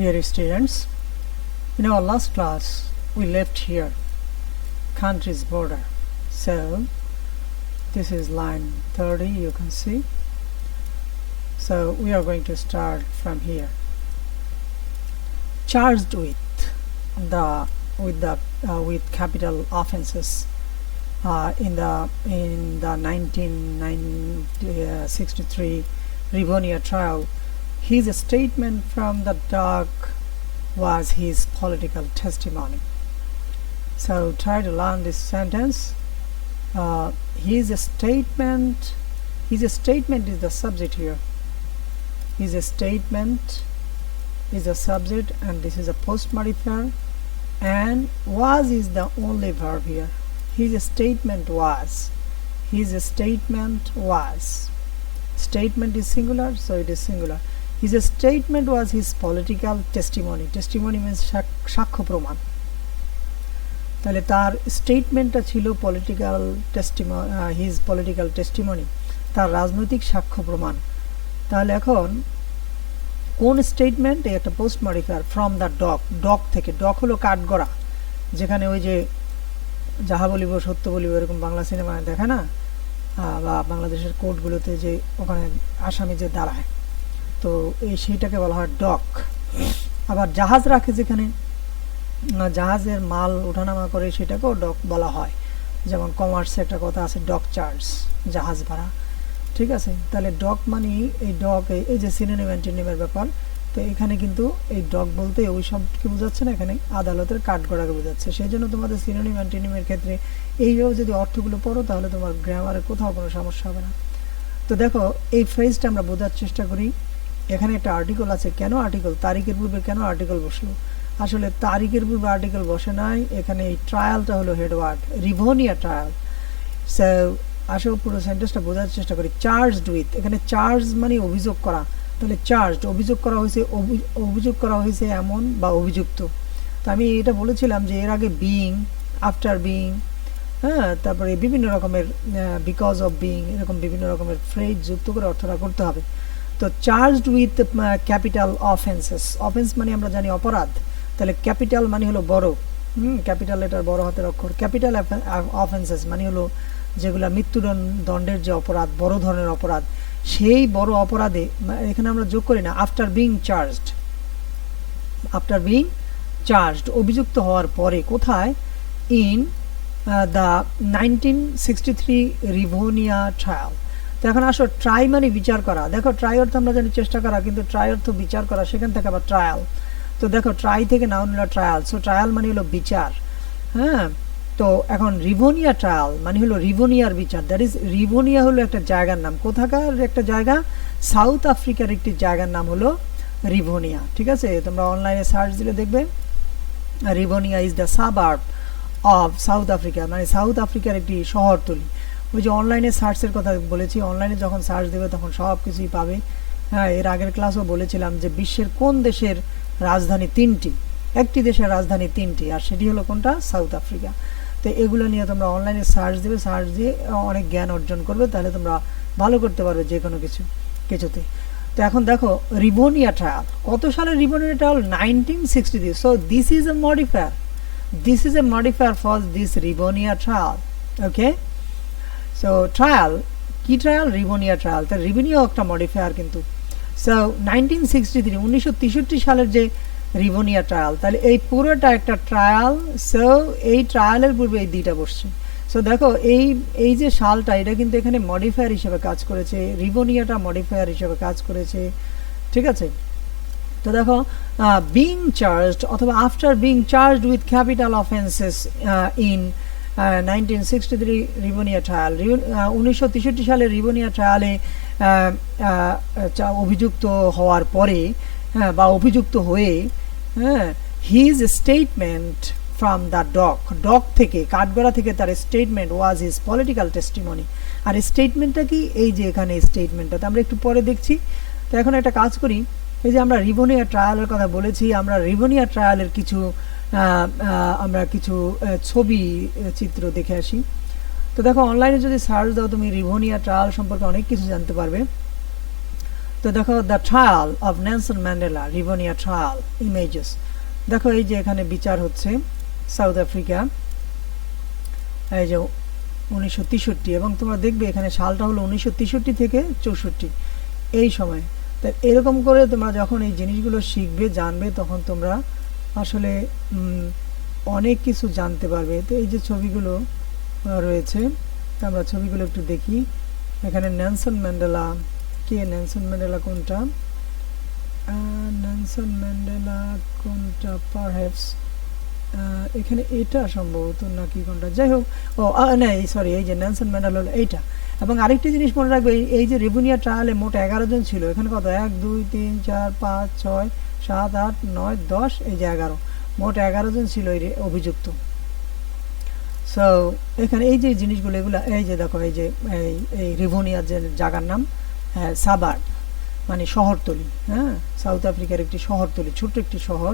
Dear students, in our last class we left here country's border. So this is line 30, you can see. So we are going to start from here. Charged with capital offenses in the 1963 Rivonia trial. His statement from the dock was his political testimony. So try to learn this sentence. His statement is the subject here. His statement is the subject, and this is a post modifier, and was is the only verb here. His statement was. Statement is singular, so it is singular. His statement was his political testimony. Testimony means সাক্ষ্য প্রমাণ। তাহলে তার স্টেটমেন্টটা ছিল political testimony, his political testimony, তার রাজনৈতিক সাক্ষ্য প্রমাণ। তাহলে এখন কোন স্টেটমেন্ট? একটা post modifier, from the dock. Dock থেকে, ডক হলো কাঠগড়া, যেখানে ওই যে যাহা বলিব সত্য বলিব এরকম বাংলা সিনেমায় দেখে না, বা বাংলাদেশের কোর্টগুলোতে যে ওখানে আসামি যে দাঁড়ায়, তো এই সেইটাকে বলা হয় ডক। আবার জাহাজ রাখে যেখানে জাহাজের মাল ওঠানামা করে, সেটাকেও ডক বলা হয়। যেমন কমার্সে একটা কথা আছে, ডক চার্জ, জাহাজ ভাড়া, ঠিক আছে। তাহলে ডক মানে এই ডক, এই যে সিনোনিম অ্যান্টোনিমের ব্যাপার। তো এখানে কিন্তু এই ডক বলতে ওই সবকে বোঝাচ্ছে না, এখানে আদালতের কাঠগড়াকে বোঝাচ্ছে। সেই জন্য তোমাদের সিনোনিম অ্যান্টোনিমের ক্ষেত্রে এইভাবে যদি অর্থগুলো পড়ো, তাহলে তোমার গ্রামারে কোথাও কোনো সমস্যা হবে না। তো দেখো, এই ফ্রেজটা আমরা বোঝার চেষ্টা করি। এখানে একটা আর্টিকেল আছে। কেন আর্টিকেল? তারিখের পূর্বে কেন আর্টিকেল বসলো? আসলে তারিখের পূর্বে আর্টিকেল বসে নাই, এখানে এই ট্রায়ালটা হলো হেডওয়ার্ড, রিভোনিয়া ট্রায়াল। সো আসলে পুরো সেন্টেন্সটা বোঝার চেষ্টা করি। চার্জড উইথ, এখানে চার্জ মানে অভিযোগ করা। তাহলে চার্জড, অভিযোগ করা হয়েছে এমন বা অভিযুক্ত। তো আমি এটা বলেছিলাম যে এর আগে বিইং, আফটার বিইং, হ্যাঁ, তারপরে বিভিন্ন রকমের বিকজ অফ বিইং, এরকম বিভিন্ন রকমের ফ্রেজ যুক্ত করে অর্থটা করতে হবে। তো charged with capital offences. Offence মানে আমরা জানি অপরাধ, তাহলে ক্যাপিটাল মানে হলো বড়, ক্যাপিটাল লেটার বড় হাতের অক্ষর। ক্যাপিটাল অফেন্সেস মানে হলো যেগুলো মৃত্যুদণ্ডের যে অপরাধ, বড় ধরনের অপরাধ, সেই বড় অপরাধে এখানে আমরা যোগ করি না আফটার বিং চার্জড, অভিযুক্ত হওয়ার পরে। কোথায়? In the 1963 Rivonia trial. তো এখন আসো, ট্রাই মানে বিচার করা। দেখো, ট্রাই অর্থ আমরা জানি চেষ্টা করা, কিন্তু ট্রাই অর্থ বিচার করা, সেখান থেকে আবার ট্রায়াল। তো দেখো, ট্রাই থেকে নাউন হলো ট্রায়াল, সো ট্রায়াল মানে হলো বিচার, হ্যাঁ। তো এখন রিভোনিয়া ট্রায়াল মানে হলো রিভোনিয়ার বিচার। দ্যাট ইজ, রিভোনিয়া হলো একটা জায়গার নাম। কোথাকার একটা জায়গা? সাউথ আফ্রিকার একটি জায়গার নাম হলো রিভোনিয়া, ঠিক আছে। তোমরা অনলাইনে সার্চ দিলে দেখবে Rivonia is the suburb of South Africa, মানে সাউথ আফ্রিকার একটি শহরতলি। ওই যে অনলাইনে সার্চের কথা বলেছি, অনলাইনে যখন সার্চ দেবে তখন সব কিছুই পাবে। হ্যাঁ, এর আগের ক্লাসও বলেছিলাম যে বিশ্বের কোন দেশের রাজধানী তিনটি, একটি দেশের রাজধানী তিনটি, আর সেটি হলো কোনটা? South Africa. তো এগুলো নিয়ে তোমরা অনলাইনে সার্চ দেবে, সার্চ দিয়ে অনেক জ্ঞান অর্জন করবে, তাহলে তোমরা ভালো করতে পারবে যে কোনো কিছুতে। তো এখন দেখো, রিভোনিয়া ট্রায়াল কত সালের? Rivonia trial 1963। So this is a modifier for this Rivonia trial. Okay, so trial কি? Trial, Rivonia trial. তার রিভোনিয়া একটা মডিফায়ার কিন্তু। সো 1963 সালের যে রিভোনিয়া ট্রায়াল, তাহলে এই পুরোটা একটা ট্রায়াল। সো এই ট্রায়ালের পূর্বে এই দুইটা বসছে। সো দেখো, এই যে সালটা, এটা কিন্তু এখানে মডিফায়ার হিসেবে কাজ করেছে, রিভোনিয়াটা মডিফায়ার হিসেবে কাজ করেছে, ঠিক আছে। তো দেখো, বিং চার্জড অথবা after being charged with capital offences in 1963 Rivonia trial. 1963 সালের রিভোনিয়া ট্রায়ালে অভিযুক্ত হওয়ার পরে, হ্যাঁ, বা অভিযুক্ত হয়ে, হ্যাঁ, his statement from the dock থেকে, কাঠগড়া থেকে তার statement was his political testimony. আর স্টেটমেন্টটা কি? এই যে এখানে স্টেটমেন্টটা আমরা একটু পরে দেখছি। তো এখন একটা কাজ করি, এই যে আমরা রিভোনিয়া ট্রায়ালের কথা বলেছি, আমরা রিভোনিয়া ট্রায়ালের আমরা কিছু ছবি চিত্র দেখে আসি। তো দেখো, অনলাইনে যদি সার্চ দাও তুমি রিভোনিয়া ট্রায়াল সম্পর্কে অনেক কিছু জানতে পারবে। তো দেখো the trial of Nelson Mandela, Rivonia trial images. দেখো এই যে এখানে বিচার হচ্ছে সাউথ আফ্রিকা, এই যে 1963, এবং তোমরা দেখবে এখানে সালটা হলো 1963 থেকে 64 এই সময়। তা এরকম করে তোমরা যখন এই জিনিসগুলো শিখবে, জানবে, তখন তোমরা আসলে অনেক কিছু জানতে পারবে। তো এই যে ছবিগুলো রয়েছে, তো আমরা ছবিগুলো একটু দেখি। এখানে নেলসন ম্যান্ডেলা, কে নেলসন ম্যান্ডেলা কোনটা, নেলসন ম্যান্ডেলা কোনটা, পারহ্যাপস এখানে এটা সম্ভবত নাকি কোনটা, যাই হোক। ও না, সরি, এই যে নেলসন ম্যান্ডেলা হলো এইটা। এবং আরেকটি জিনিস মনে রাখবে, এই যে রিভোনিয়া ট্রায়ালে মোট 11 জন ছিল। এখানে কত, 1 2 3 4 5 6 7 8 9 10, এই যে 11, মোট 11 জন ছিল এই অভিযুক্ত। সো এখানে এই যে জিনিসগুলো, এগুলো এই যে দেখো, এই যে এই রিভোনিয়ার যে জায়গার নাম সাবার্ব, মানে শহরতলি, হ্যাঁ, সাউথ আফ্রিকার একটি শহরতলি, ছোট্ট একটি শহর,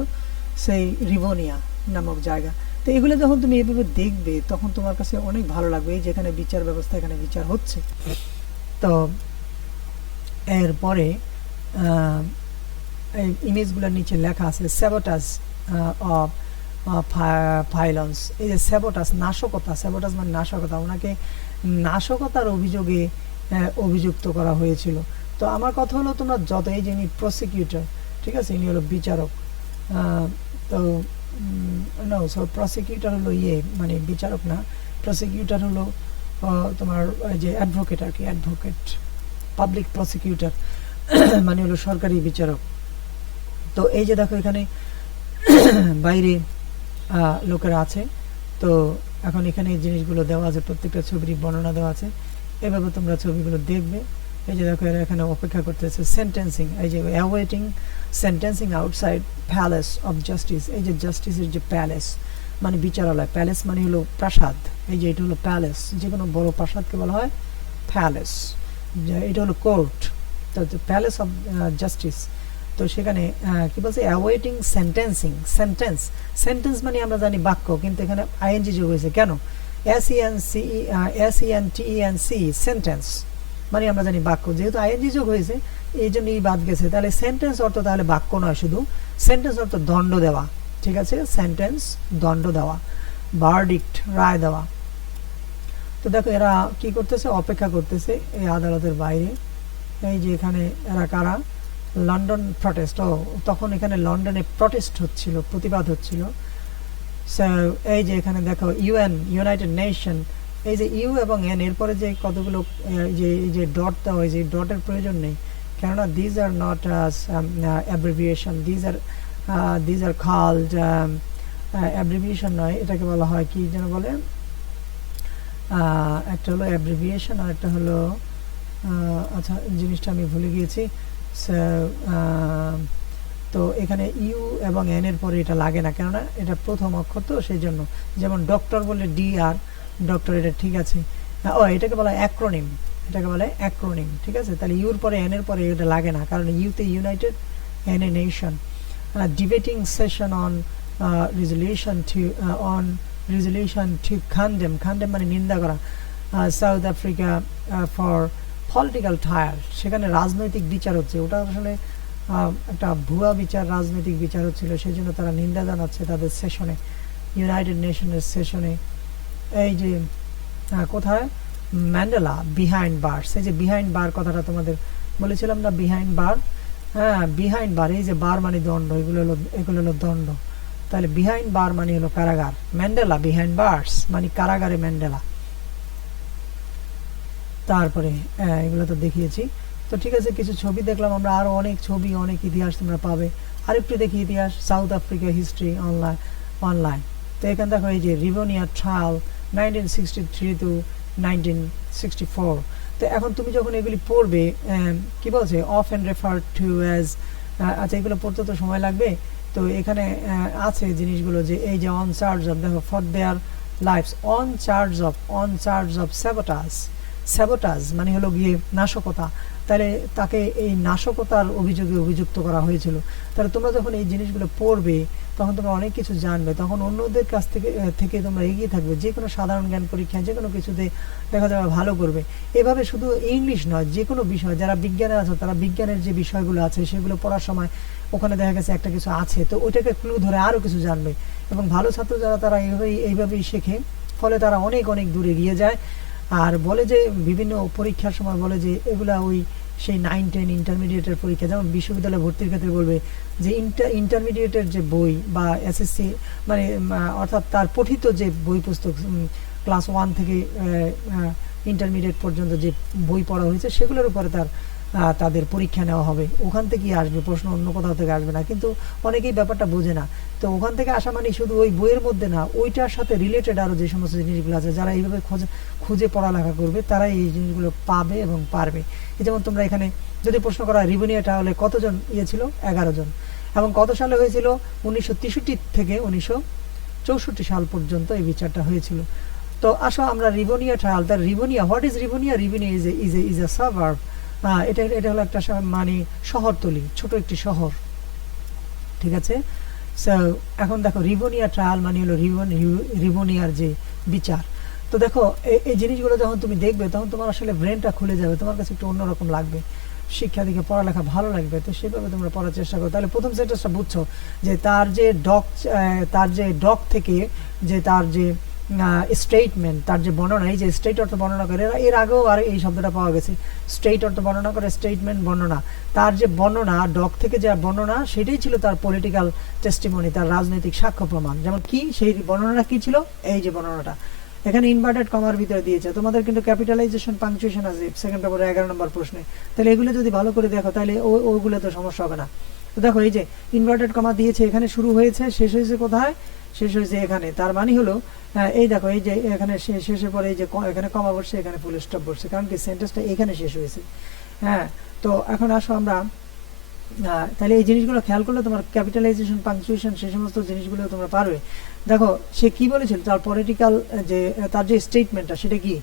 সেই রিভোনিয়া নামক জায়গা। তো এগুলো যখন তুমি এভাবে দেখবে, তখন তোমার কাছে অনেক ভালো লাগবে। এই যেখানে বিচার ব্যবস্থা, এখানে বিচার হচ্ছে। তো এরপরে এই ইমেজগুলোর নিচে লেখা আছে স্যাবোটাজ অফ ভায়োলেন্স। এই যে স্যাবোটাজ, নাশকতা, স্যাবোটাজ মানে নাশকতা, ওনাকে নাশকতার অভিযোগে অভিযুক্ত করা হয়েছিল। তো আমার কথা হলো, তোমরা যত, এই যে ইনি প্রসিকিউটর, ঠিক আছে, ইনি হলো বিচারক। তো নো, সো প্রসিকিউটর হলো মানে বিচারক না, প্রসিকিউটর হলো তোমার যে অ্যাডভোকেট আর কি, অ্যাডভোকেট, পাবলিক প্রসিকিউটর মানে হলো সরকারি বিচারক। তো এই যে দেখো এখানে বাইরে লোকেরা আছে। তো এখন এখানে এই জিনিসগুলো দেওয়া আছে, প্রত্যেকটা ছবির বর্ণনা দেওয়া আছে। এভাবে তোমরা ছবিগুলো দেখবে। এই যে দেখো এরা এখানে অপেক্ষা করতেছে সেন্টেন্সিং, এই যে awaiting sentencing outside palace of justice. এই যে জাস্টিসের যে প্যালেস মানে বিচারালয়, প্যালেস মানে হলো প্রাসাদ, এই যে এটা হলো প্যালেস, যে কোনো বড় প্রাসাদকে বলা হয় প্যালেস। এটা হলো কোর্ট, তো প্যালেস অফ জাস্টিস। তো সেখানে কি বলছে, অ্যাওয়েটিং সেন্টেন্সিং, সেন্টেন্স, সেন্টেন্স মানে আমরা জানি বাক্য, কিন্তু এখানে আইএনজি যোগ হয়েছে কেন, SENTENC, সেন্টেন্স মানে আমরা জানি বাক্য, যেহেতু আইএনজি যোগ হয়েছে এই জন্য বাদ গেছে। তাহলে সেন্টেন্স অর্থ তাহলে বাক্য নয় শুধু, সেন্টেন্স অর্থ দণ্ড দেওয়া, ঠিক আছে, সেন্টেন্স দণ্ড দেওয়া, ভার্ডিক্ট রায় দেওয়া। তো দেখো এরা কি করতেছে, অপেক্ষা করতেছে এই আদালতের বাইরে। এই যে এখানে এরা কারা, লন্ডন প্রটেস্ট, তখন এখানে লন্ডনে প্রটেস্ট হচ্ছিল, প্রতিবাদ হচ্ছিল। এই যে এখানে দেখো ইউএন, ইউনাইটেড নেশন, এই যে ইউ এবং এন এরপরে যে কতগুলো এই যে ডট দেওয়া হয়েছে, এই ডটের প্রয়োজন নেই, কেননা these are not abbreviation, these are called abbreviation নয়, এটাকে বলা হয় কি যেন বলে, একটা হলো অ্যাব্রিভিয়েশন আর একটা হলো আচ্ছা জিনিসটা আমি ভুলে গিয়েছি। তো এখানে ইউ এবং এন এর পরে এটা লাগে না, কেননা এটা প্রথম অক্ষর, তো সেই জন্য। যেমন ডক্টর বলে DR, ডক্টর, এটা ঠিক আছে। এটাকে বলা হয় অ্যাক্রোনিম, এটাকে বলে অ্যাক্রোনিম, ঠিক আছে। তাহলে ইউর পরে এন এর পরে এটা লাগে না, কারণ ইউতে United, N A nation. Debating session on resolution to condemn, condemn মানে নিন্দা করা, South Africa for political trial, সেখানে রাজনৈতিক বিচার হচ্ছে, ওটা আসলে একটা ভুয়া বিচার, রাজনৈতিক বিচার হচ্ছিল, সেই জন্য তারা নিন্দা জানাচ্ছে তাদের সেশনে, ইউনাইটেড নেশনের সেশনে। এই যে কোথায়, ম্যান্ডেলা বিহাইন্ড বার্স, এই যে বিহাইন্ড বার কথাটা তোমাদের বলেছিলাম না, বিহাইন্ড বার, হ্যাঁ, বিহাইন্ড বার, এই যে বার মানে দণ্ড, এগুলো হলো দণ্ড। তাহলে বিহাইন্ড বার মানে হলো কারাগার, ম্যান্ডেলা বিহাইন্ড বার্স মানে কারাগারে ম্যান্ডেলা। তারপরে এগুলো তো দেখিয়েছি। তো ঠিক আছে, কিছু ছবি দেখলাম আমরা, আরও অনেক ছবি, অনেক ইতিহাস তোমরা পাবে। আরেকটু দেখি ইতিহাস, সাউথ আফ্রিকা হিস্ট্রি অনলাইন। তো এখানে দেখো এই যে রিভোনিয়া ট্রায়াল 1963 to 1964। তো এখন তুমি যখন এগুলি পড়বে, কি বলছে, of and refer to as, আচ্ছা এগুলো পড়তে তো সময় লাগবে। তো এখানে আছে জিনিসগুলো, যে এই যে অন চার্জ অফ, দেখো for their lifes, on charge of sabotage মানে হলো গিয়ে নাশকতা। তাহলে তাকে এই নাশকতার অভিযোগে অভিযুক্ত করা হয়েছিল। তাহলে তোমরা যখন এই জিনিসগুলো পড়বে, তখন তোমরা অনেক কিছু জানবে, তখন অন্যদের কাছ থেকে তোমরা এগিয়ে থাকবে, যে কোনো সাধারণ জ্ঞান পরীক্ষায় যে কোনো কিছুতে দেখা যাবে ভালো করবে। এভাবে শুধু ইংলিশ নয়, যে কোনো বিষয়, যারা বিজ্ঞানে আছে তারা বিজ্ঞানের যে বিষয়গুলো আছে সেগুলো পড়ার সময় ওখানে দেখা গেছে একটা কিছু আছে, তো ওইটাকে ক্লু ধরে আরও কিছু জানবে। এবং ভালো ছাত্র যারা তারা এইভাবেই শেখে, ফলে তারা অনেক অনেক দূরে এগিয়ে যায়। আর বলে যে বিভিন্ন পরীক্ষার সময় বলে যে এগুলা ওই সেই 9-10 ইন্টারমিডিয়েটের পরীক্ষা, যেমন বিশ্ববিদ্যালয়ে ভর্তির ক্ষেত্রে বলবে যে ইন্টারমিডিয়েটের যে বই বা এসএসসি মানে অর্থাৎ তার পঠিত যে বই পুস্তক ক্লাস 1 থেকে ইন্টারমিডিয়েট পর্যন্ত যে বই পড়া হয়েছে সেগুলোর উপরে তাদের পরীক্ষা নেওয়া হবে, ওখান থেকেই আসবে প্রশ্ন, অন্য কোথাও থেকে আসবে না। কিন্তু অনেকেই ব্যাপারটা বোঝে না, তো ওখান থেকে আসা মানে শুধু ওই বইয়ের মধ্যে না, ওইটার সাথে রিলেটেড আরও যে সমস্ত জিনিসগুলো আছে, যারা এইভাবে খুঁজে পড়ালেখা করবে তারাই এই জিনিসগুলো পাবে এবং পারবে। যেমন তোমরা এখানে যদি প্রশ্ন করা রিভোনিয়া ট্রায়ালে কতজন ছিল, 11 জন, এবং কত সালে হয়েছিল, 1963 থেকে 1964 সাল পর্যন্ত এই বিচারটা হয়েছিল। তো আসো আমরা রিভোনিয়া ট্রায়াল, তার রিভোনিয়া, what is রিভোনিয়া? রিভোনিয়া is a suburb, এটা হলো একটা মানে শহরতলি, ছোট একটি শহর, ঠিক আছে। সো এখন দেখো রিভোনিয়া ট্রায়াল মানে হলো রিভোনিয়ার যে বিচার। তো দেখো এই জিনিসগুলো যখন তুমি দেখবে তখন তোমার আসলে ব্রেনটা খুলে যাবে, তোমার কাছে একটু অন্যরকম লাগবে, শিক্ষা দিকে পড়ালেখা ভালো লাগবে। তো সেভাবে তোমরা পড়ার চেষ্টা করো। তাহলে প্রথম সেন্টেন্সটা বুঝছো যে তার যে ডক থেকে যে তার যে স্টেটমেন্ট, তার যে বর্ণনা, এই যে স্টেট অর্থ বর্ণনা করে, এর আগেও আর এই শব্দটা পাওয়া গেছে, স্টেট অর্থ বর্ণনা করে, স্টেটমেন্ট বর্ণনা, তার যে বর্ণনা, ডক থেকে যে বর্ণনা, সেটাই ছিল তার পলিটিক্যাল টেস্টিমনি, তার রাজনৈতিক সাক্ষ্য প্রমাণ। যেমন কি সেই বর্ণনাটা কি ছিল, এই যে বর্ণনাটা এখানে ইনভার্টেড কমার ভিতরে দিয়েছে। তোমাদের কিন্তু ক্যাপিটালাইজেশন পাংচুয়েশন আছে সেকেন্ড পেপারে 11 নম্বর প্রশ্নে, তাহলে এগুলো যদি ভালো করে দেখো তাহলে ওগুলো তো সমস্যা হবে না। তো দেখো এই যে ইনভার্টেড কমা দিয়েছে, এখানে শুরু হয়েছে, শেষ হয়েছে কোথায়, শেষ হয়েছে এখানে। তার মানে হলো এই দেখো এই যে এখানে শেষের পরে এই যে এখানে কমা বসছে, এখানে ফুল স্টপ বসছে, কারণ কি সেন্টেন্সটা এখানে শেষ হয়েছে। হ্যাঁ, তো এখন আসো আমরা তাহলে এই জিনিসগুলো খেয়াল করলে তোমার ক্যাপিটালাইজেশন পাংচুয়েশন সেই সমস্ত জিনিসগুলো তোমরা পারবে। দেখো সে কি বলেছিল, তার পলিটিক্যাল যে তার যে স্টেটমেন্টটা সেটা কি,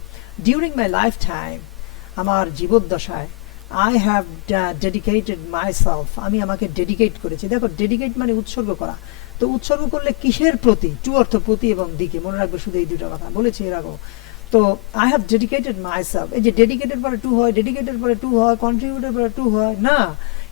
ডিউরিং মাই লাইফ টাইম, আমার জীবদ্দশায়, আই হ্যাভ ডেডিকেটেড মাইসেলফ, আমি আমাকে ডেডিকেট করেছি। দেখো ডেডিকেট মানে উৎসর্গ করা, তো উৎসর্গ করলে কিসের প্রতি, টু অর্থ প্রতি এবং দিকে, মনে রাখবে শুধু এই দুটো কথা বলেছি এর আগেও। তো আই হ্যাভ ডেডিকেটেড মাইসেলফ, এই যে ডেডিকেটেড পরে টু হয়, ডেডিকেটেড পরে টু হয়, কন্ট্রিবিউটেড পরে টু হয় না,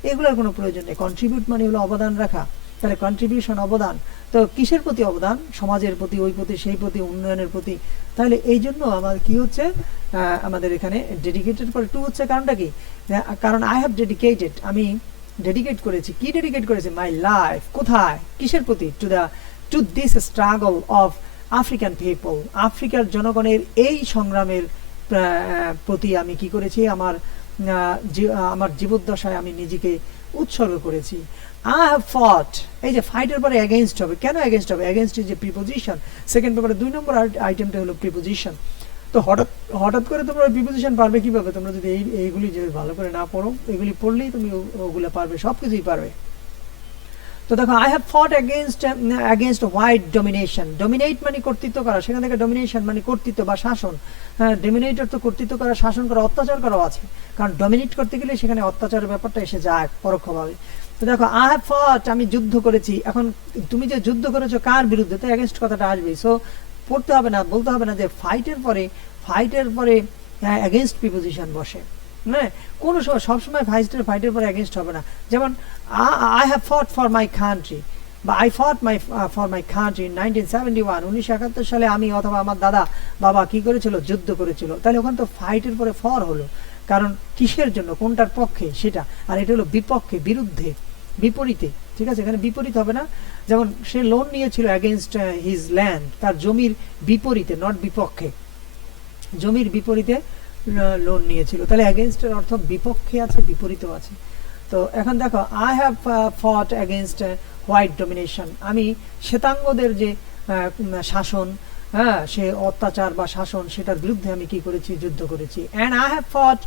এগুলোর কোনো প্রয়োজন নেই। কন্ট্রিবিউট মানে হলো অবদান রাখা, তাহলে কন্ট্রিবিউশন অবদান, তো কিসের প্রতি অবদান, সমাজের প্রতি, ওই প্রতি, সেই প্রতি, উন্নয়নের প্রতি। তাহলে এই জন্য আমার কি হচ্ছে, আমাদের এখানে ডেডিকেটেড পরে টু হচ্ছে, কারণটা কি, কারণ আই হ্যাভ ডেডিকেটেড, আমি ডেডিকেট করেছি, কি ডেডিকেট করেছি, মাই লাইফ, কোথায়, কিসের প্রতি, to this struggle of African people, আফ্রিকার জনগণের এই সংগ্রামের প্রতি আমি কি করেছি, আমার জীবদ্দশায় আমি নিজেকে উৎসর্গ করেছি। I have fought, এই যে ফাইটের পরে এগেইনস্ট হবে, কেন এগেইনস্ট হবে, এগেইনস্ট ইজ যে প্রিপোজিশন, সেকেন্ড পেপারে 2 নম্বর আইটেমটা হলো প্রিপোজিশন। তো হঠাৎ করে তোমরা প্রিপোজিশন পারবে কিভাবে, তোমরা যদি এইগুলি যে ভালো করে না পড়ো, এগুলি পড়লেই তুমি ওগুলো পারবে, সব কিছুই পারবে। তো দেখো আই হ্যাভ ফট এগেইনস্ট হোয়াইট ডমিনেশন, ডমিনেট মানে কর্তৃত্ব করা, সেখান থেকে ডমিনেশন মানে কর্তৃত্ব বা শাসন। হ্যাঁ, ডমিনেটর তো কর্তৃত্ব করা, শাসন করা, অত্যাচার করাও আছে, কারণ ডমিনেট করতে গেলে সেখানে অত্যাচারের ব্যাপারটা এসে যায় পরোক্ষভাবে। তো দেখো আই হ্যাভ ফট, আমি যুদ্ধ করেছি, এখন তুমি যে যুদ্ধ করেছো কার বিরুদ্ধে, তো এগেইনস্ট কথাটা আসবেই। সো পড়তে হবে না, বলতে হবে না যে ফাইটের পরে এগেইনস্ট প্রিপোজিশন বসে, হ্যাঁ, কোনো সময় সবসময় ফাইটের পরে এগেইনস্ট হবে না। যেমন I have fought for my country, বা I fought for my country in 1971, 1971 সালে আমি অথবা আমার বাবা কি করেছিল, যুদ্ধ করেছিল। তাহলে ওখানে তো ফাইটের পরে ফর হলো, কারণ কিসের জন্য, কোনটার পক্ষে সেটা, আর এটা হলো বিপক্ষে, বিরুদ্ধে, বিপরীতে, ঠিক আছে, এখানে বিপরীত হবে না। যেমন সে লোন নিয়েছিল এগেইনস্ট হিজ ল্যান্ড, তার জমির বিপরীতে, নট বিপক্ষে, জমির বিপরীতে লোন নিয়েছিল, তাহলে এগেইনস্টের অর্থ বিপক্ষে আছে, বিপরীতও আছে। তো এখন দেখো আই হ্যাভ ফট এগেইনস্ট হোয়াইট ডমিনেশন, আমি শ্বেতাঙ্গদের যে শাসন, হ্যাঁ, সে অত্যাচার বা শাসন, সেটার বিরুদ্ধে আমি কি করেছি, যুদ্ধ করেছি। অ্যান্ড আই হ্যাভ ফট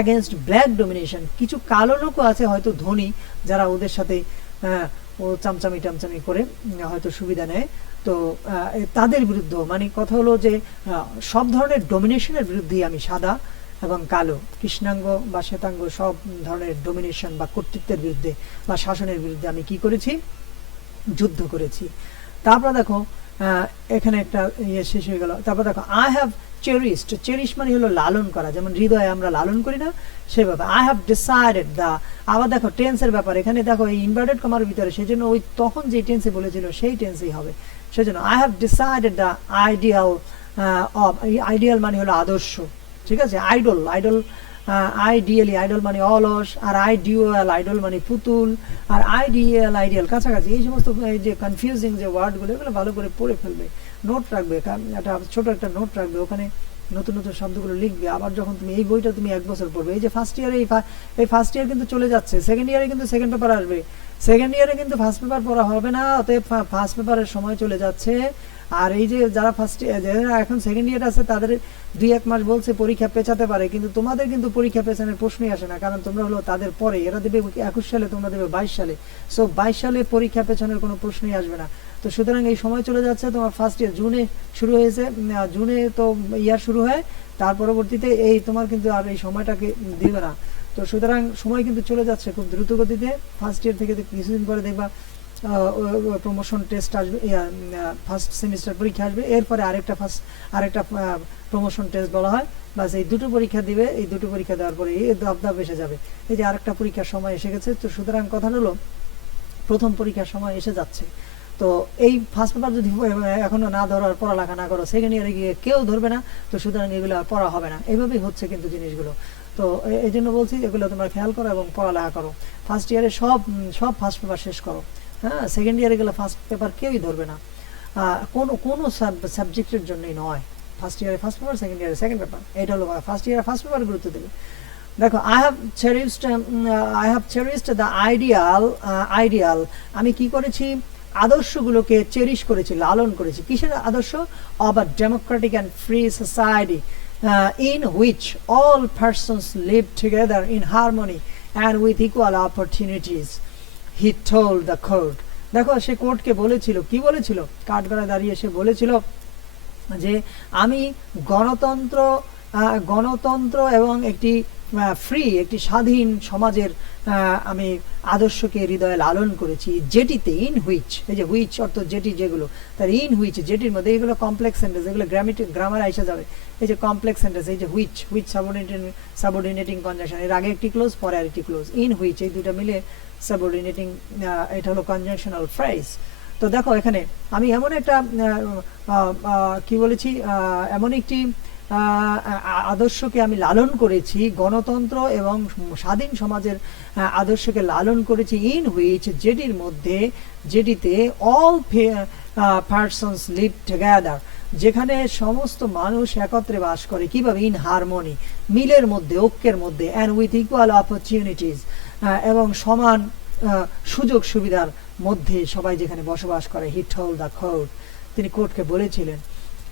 এগেইনস্ট ব্ল্যাক ডমিনেশন, কিছু কালো লোকও আছে হয়তো ধনী, যারা ওদের সাথে ও চামচামি করে হয়তো সুবিধা নেয়, তো তাদের বিরুদ্ধে, মানে কথা হলো যে সব ধরনের ডমিনেশনের বিরুদ্ধেই আমি, সাদা এবং কালো, কৃষ্ণাঙ্গ বা শ্বেতাঙ্গ, সব ধরনের ডমিনেশন বা কর্তৃত্বের বিরুদ্ধে বা শাসনের বিরুদ্ধে আমি কি করেছি, যুদ্ধ করেছি। তারপর দেখো এখানে একটা ইয়ে শেষ হয়ে গেল। তারপর দেখো আই হ্যাভ চেরিশড, চেরিশ মানে হলো লালন করা, যেমন হৃদয়ে আমরা লালন করি না সেভাবে। আই হ্যাভ ডিসাইডেড দ্য, আবার দেখো টেন্সের ব্যাপার, এখানে দেখো এই ইনভার্টেড কমার ভিতরে, সেই জন্য ওই তখন যে টেন্সে বলেছিল সেই টেন্সেই হবে। সেজন্য I have decided the ideal of, ideal মানে হলো আদর্শ, ঠিক আছে। আইডল, আইডল আইডিয়ালি, আইডল মানে অলস, আর আইডিয়াল, আইডল মানে পুতুল, আর আইডিয়াল আইডিয়াল কাছাকাছি। এই সমস্ত এই যে কনফিউজিং যে ওয়ার্ডগুলো, এগুলো ভালো করে পড়ে ফেলবে, নোট রাখবে, একটা ছোট একটা নোট রাখবে, ওখানে নতুন নতুন শব্দগুলো লিখবে। আবার যখন তুমি এই বইটা তুমি 1 বছর পড়বে, এই যে ফার্স্ট ইয়ারে এই ফার্স্ট ইয়ার কিন্তু চলে যাচ্ছে, সেকেন্ড ইয়ারে কিন্তু সেকেন্ড পেপার আসবে, সেকেন্ড ইয়ারে কিন্তু ফার্স্ট পেপার পড়া হবে না, অতএব ফার্স্ট পেপারের সময় চলে যাচ্ছে। আর এই যে যারা যারা এখন সেকেন্ড ইয়ার আছে তাদের 2-1 মাস বলছে পরীক্ষা পেছাতে পারে, কিন্তু তোমাদের কিন্তু পরীক্ষা পেছানোর প্রশ্নই আসে না, কারণ তোমরা হলো তাদের পরে, এরা দেবে 21 সালে, তোমরা দেবে 22 সালে। সো 22 সালে পরীক্ষা পেছানোর কোনো প্রশ্নই আসবে না। তো সুতরাং এই সময় চলে যাচ্ছে, তোমার ফার্স্ট ইয়ার জুনে শুরু হয়েছে, জুনে তো ইয়ার শুরু হয়, তার পরবর্তীতে এই তোমার কিন্তু আর এই সময়টাকে দিবে না। তো সুতরাং সময় কিন্তু চলে যাচ্ছে খুব দ্রুত গতিতে। ফার্স্ট ইয়ার থেকে কিছুদিন পরে দেখবা প্রমোশন টেস্ট আসবে, ফার্স্ট সেমিস্টার পরীক্ষা আসবে, এরপরে আরেকটা প্রমোশন টেস্ট বলা হয়, বাস এই দুটো পরীক্ষা দিবে, এই দুটো পরীক্ষা দেওয়ার পরে এই ধাপ এসে যাবে। এই যে আরেকটা পরীক্ষার সময় এসে গেছে। তো সুতরাং কথা হলো প্রথম পরীক্ষার সময় এসে যাচ্ছে। তো এই ফার্স্ট পেপার যদি এখনো না ধরার, পড়ালেখা না করো, সেকেন্ড ইয়ারে গিয়ে কেউ ধরবে না, তো সুতরাং এগুলো আর পড়া হবে না। এইভাবেই হচ্ছে কিন্তু জিনিসগুলো। তো এই জন্য বলছি এগুলো তোমরা খেয়াল করো এবং পড়ালেখা করো। ফার্স্ট ইয়ারে সব ফার্স্ট পেপার শেষ করো, হ্যাঁ। সেকেন্ড ইয়ারে গেলে ফার্স্ট পেপার কেউই ধরবে না, কোনো সাবজেক্টের জন্যই নয়। ফার্স্ট ইয়ারে ফার্স্ট পেপার, সেকেন্ড ইয়ারে সেকেন্ড পেপার, এটা হলো ফার্স্ট ইয়ারে ফার্স্ট পেপার গুরুত্ব দেবে। দেখো I have cherished the ideal, আমি কি করেছি, আদর্শগুলোকে চেরিশ করেছি, লালন করেছি। কিসের আদর্শ? Of a Democratic and free society in which all persons live together in harmony and with equal opportunities, he told the court. দেখো সে কোর্টকে বলেছিল, কি বলেছিল, কাঠগড়ায় দাঁড়িয়ে সে বলেছিল যে আমি গণতন্ত্র এবং একটি ফ্রি, একটি স্বাধীন সমাজের আমি আদর্শকে হৃদয়ে লালন করেছি, যেটিতে, ইন হুইচ, এই যে হুইচ অর্থ যেটি, যেগুলো তার ইন হুইচ, যেটির মধ্যে, এগুলো কমপ্লেক্স সেন্টেন্স, এগুলো গ্রামার আইসা যাবে। এই যে কমপ্লেক্স সেন্টেন্স, এই যে হুইচ সাবঅর্ডিনেটিং কনজাংশন, এর আগে একটি ক্লোজ, পরে আরেকটি ক্লোজ, ইন হুইচ, এই দুটো মিলে সাবঅর্ডিনেটিং, এটা হলো কনজাংশনাল ফ্রেজ। তো দেখো এখানে আমি এমন একটা কি বলেছি, এমন একটি আদর্শকে আমি লালন করেছি, গণতন্ত্র এবং স্বাধীন সমাজের আদর্শকে লালন করেছি, ইন হুইচ, যেটির মধ্যে, যেটিতে অল পারসনস লিভ টুগেদার, যেখানে সমস্ত মানুষ একত্রে বাস করে, কিভাবে, ইন হারমোনি, মিলের মধ্যে, ঐক্যের মধ্যে, অ্যান্ড উইথ ইকুয়াল অপরচুনিটিস, এবং সমান সুযোগ সুবিধার মধ্যে সবাই যেখানে বসবাস করে। হি টোল্ড দ্য কোর্ট, তিনি কোর্টকে বলেছিলেন।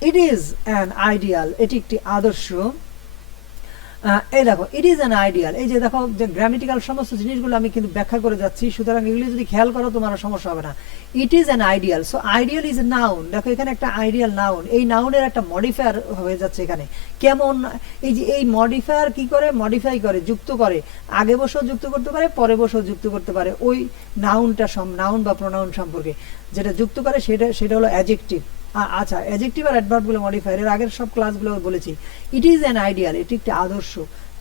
ইট ইজ অ্যান আইডিয়াল, এটি একটি আদর্শ। এই দেখো ইট ইজ অ্যান আইডিয়াল, এই যে দেখো যে গ্রামেটিক্যাল সমস্ত জিনিসগুলো আমি কিন্তু ব্যাখ্যা করে যাচ্ছি, সুতরাং এগুলি যদি খেয়াল করো তোমার সমস্যা হবে না। ইট is an ideal, so ideal is a noun. দেখো এখানে একটা আইডিয়াল নাউন, এই নাউনের একটা মডিফায়ার হয়ে যাচ্ছে এখানে। কেমন, এই যে এই মডিফায়ার কি করে, মডিফাই করে, যুক্ত করে, আগে বসেও যুক্ত করতে পারে, পরে বসেও যুক্ত করতে পারে ওই নাউনটা, নাউন বা প্রোনাউন সম্পর্কে যেটা যুক্ত করে, সেটা হলো অ্যাডজেক্টিভ। আচ্ছা, অ্যাডজেক্টিভ আর অ্যাডভার্বগুলো মডিফায়ার, এর আগের সব ক্লাসগুলো বলেছি। ইট ইজ অ্যান আইডিয়াল, এটি একটি আদর্শ।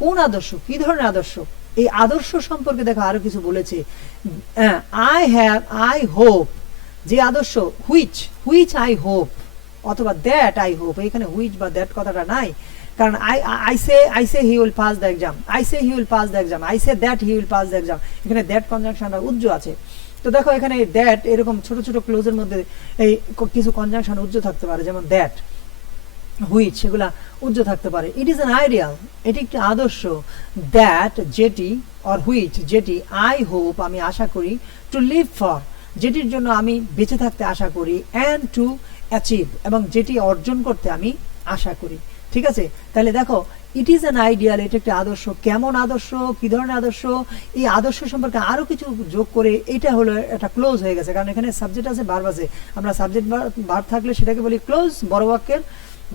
কোন আদর্শ, কি ধরনের আদর্শ? এই আদর্শ সম্পর্কে দেখো আরো কিছু বলেছে। আই হোপ, যে আদর্শ, হুইচ আই হোপ, অথবা দ্যাট আই হোপ, এখানে হুইচ বা দ্যাট কথাটা নাই, কারণ I say he will pass the exam, I say he will pass the exam, I say that he will pass the exam, এখানে that কনজাংশনটা উজ্জ আছে। তো দেখো এখানে দ্যাট, এরকম ছোট ছোট ক্লোজের মধ্যে এই কিছু কনজাংশন উজ্জ থাকতে পারে, যেমন দ্যাট, হুইচ, সেগুলা উজ্জ থাকতে পারে। ইট ইজ অ্যান আইডিয়াল, এটি একটি আদর্শ। দ্যাট, যেটি, অর হুইচ, যেটি, আই হোপ, আমি আশা করি, টু লিভ ফর, যেটির জন্য আমি বেঁচে থাকতে আশা করি, অ্যান্ড টু অ্যাচিভ, এবং যেটি অর্জন করতে আমি আশা করি। ঠিক আছে, তাহলে দেখো ইট ইজ অ্যান আইডিয়াল, এটা একটি আদর্শ। কেমন আদর্শ, কি ধরনের আদর্শ, এই আদর্শ সম্পর্কে আরো কিছু যোগ করে এটা হলো একটা ক্লোজ হয়ে গেছে, কারণ এখানে সাবজেক্ট আছে, ভার্ব আছে। আমরা সাবজেক্ট ভার্ব থাকলে সেটাকে বলি ক্লোজ, বড় বাক্যের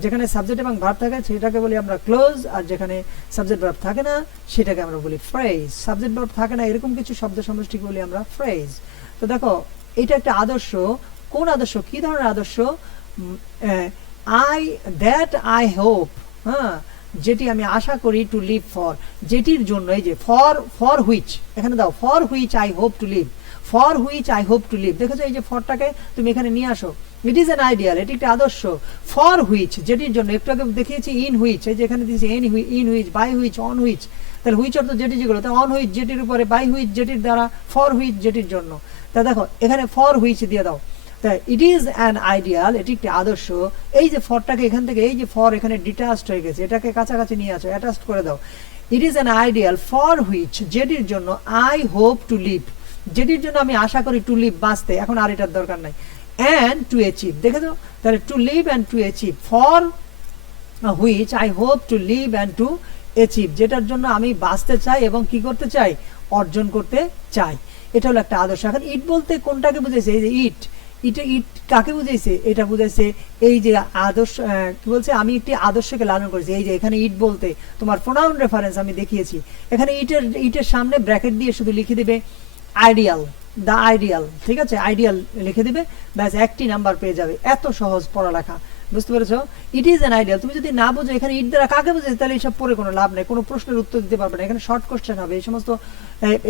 যেখানে সাবজেক্ট এবং ভার্ব থাকে সেটাকে বলি আমরা ক্লোজ, আর যেখানে সাবজেক্ট ভার্ব থাকে না সেটাকে আমরা বলি ফ্রেজ। সাবজেক্ট ভার্ব থাকে না এরকম কিছু শব্দ সমষ্টিকে বলি আমরা ফ্রেজ। তো দেখো এটা একটা আদর্শ। কোন আদর্শ, কি ধরনের আদর্শ? আই হোপ, হ্যাঁ, যেটি আমি আশা করি, টু লিভ ফর, যেটির জন্য, এই যে ফর হুইচ, এখানে দাও for which I hope to live, for which I hope to live, দেখেছো এই যে ফরটাকে তুমি এখানে নিয়ে আসো। ইট ইজ অ্যান আইডিয়াল, এটি একটা আদর্শ। ফর হুইচ, যেটির জন্য, একটু আগে দেখিয়েছি ইন হুইচ, এই যে এখানে দিয়েছি in which, by which, on which, তাহলে হুইচ অর্থ যেটি যেগুলো, তাহলে অন হুইচ যেটির উপরে, বাই হুইচ যেটির দ্বারা, ফর হুইচ যেটির জন্য। তা দেখো এখানে ফর হুইচ দিয়ে দাও, তাই ইট ইজ অ্যান আইডিয়াল, এটি একটি আদর্শ। এই যে ফরটাকে এখান থেকে, এই যে ফর এখানে ডিটাচড হয়ে গেছে, এটাকে কাছাকাছি নিয়ে আসো, অ্যাটাচড করে দাও। ইট is an ideal for which, যেটির জন্য, আই হোপ টু লিভ, যেটির জন্য আমি আশা করি, টু লিভ বাঁচতে, এখন আর এটার দরকার নাই, অ্যান্ড টু অ্যাচিভ, দেখেছো, তাহলে to live and to achieve, for which I hope to live and to achieve, যেটার জন্য আমি বাঁচতে চাই এবং কি করতে চাই, অর্জন করতে চাই। এটা হলো একটা আদর্শ। এখন ইট বলতে কোনটাকে বুঝাইছে? এই যে ইট, ইট কাকে বুঝাইছে? এটা বুঝাইছে এই যে আদর্শ, কি বলছে, আমি একটি আদর্শকে লালন করেছি। এই যে এখানে ইট বলতে তোমার প্রোনাউন রেফারেন্স আমি দেখিয়েছি, এখানে ইটের সামনে ব্র্যাকেট দিয়ে শুধু লিখে দিবে আইডিয়াল, দ্য আইডিয়াল, ঠিক আছে, আইডিয়াল লিখে দিবে, ব্যাস একটি নাম্বার পেয়ে যাবে। এত সহজ পড়ালেখা, বুঝতে পেরেছো? ইট ইজ অ্যান আইডিয়াল। তুমি যদি না বুঝো এখানে ইট দ্বারা কাকে বুঝেছে, তাহলে এইসব পড়ে কোনো লাভ নেই, কোনো প্রশ্নের উত্তর দিতে পারবে না। এখানে শর্ট কোশ্চেন হবে, এই সমস্ত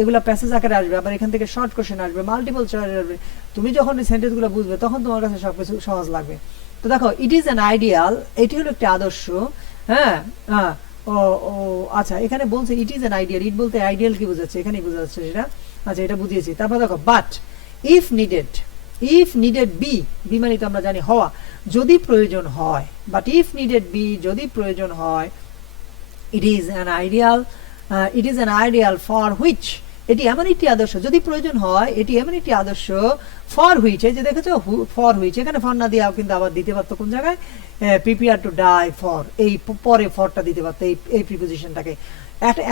এগুলো প্যাসেজ আকারে আসবে, আবার এখান থেকে শর্ট কোশ্চেন আসবে, মাল্টিপল চয়েস আসবে। তুমি যখন এই সেন্টেন্সগুলো বুঝবে তখন তোমার কাছে সবকিছু সহজ লাগবে। তো দেখো ইট ইজ অ্যান আইডিয়াল, এটি হলো একটি আদর্শ। হ্যাঁ, ও ও আচ্ছা, এখানে বলছে ইট ইজ অ্যান আইডিয়াল, ইট বলতে আইডিয়াল কি বোঝাচ্ছে, এখানেই বোঝা যাচ্ছে সেটা। আচ্ছা, এটা বুঝিয়েছি। তারপর দেখো বাট ইফ নিডেড বি মানে তো আমরা জানি হওয়া, যদি প্রয়োজন হয়, বাট ইফ নিডেড বি, যদি প্রয়োজন হয়, ইট is an ideal for which, এটি এমন একটি আদর্শ, যদি প্রয়োজন হয় এটি এমন একটি আদর্শ, ফর হুইচ, এই যে দেখেছো ফর হুইচ, এখানে ফর না দিয়েও কিন্তু আবার দিতে পারতো কোন জায়গায়, প্রিপেয়ার টু ডাই ফর, এই পরে ফরটা দিতে পারতো, এই প্রিপোজিশনটাকে।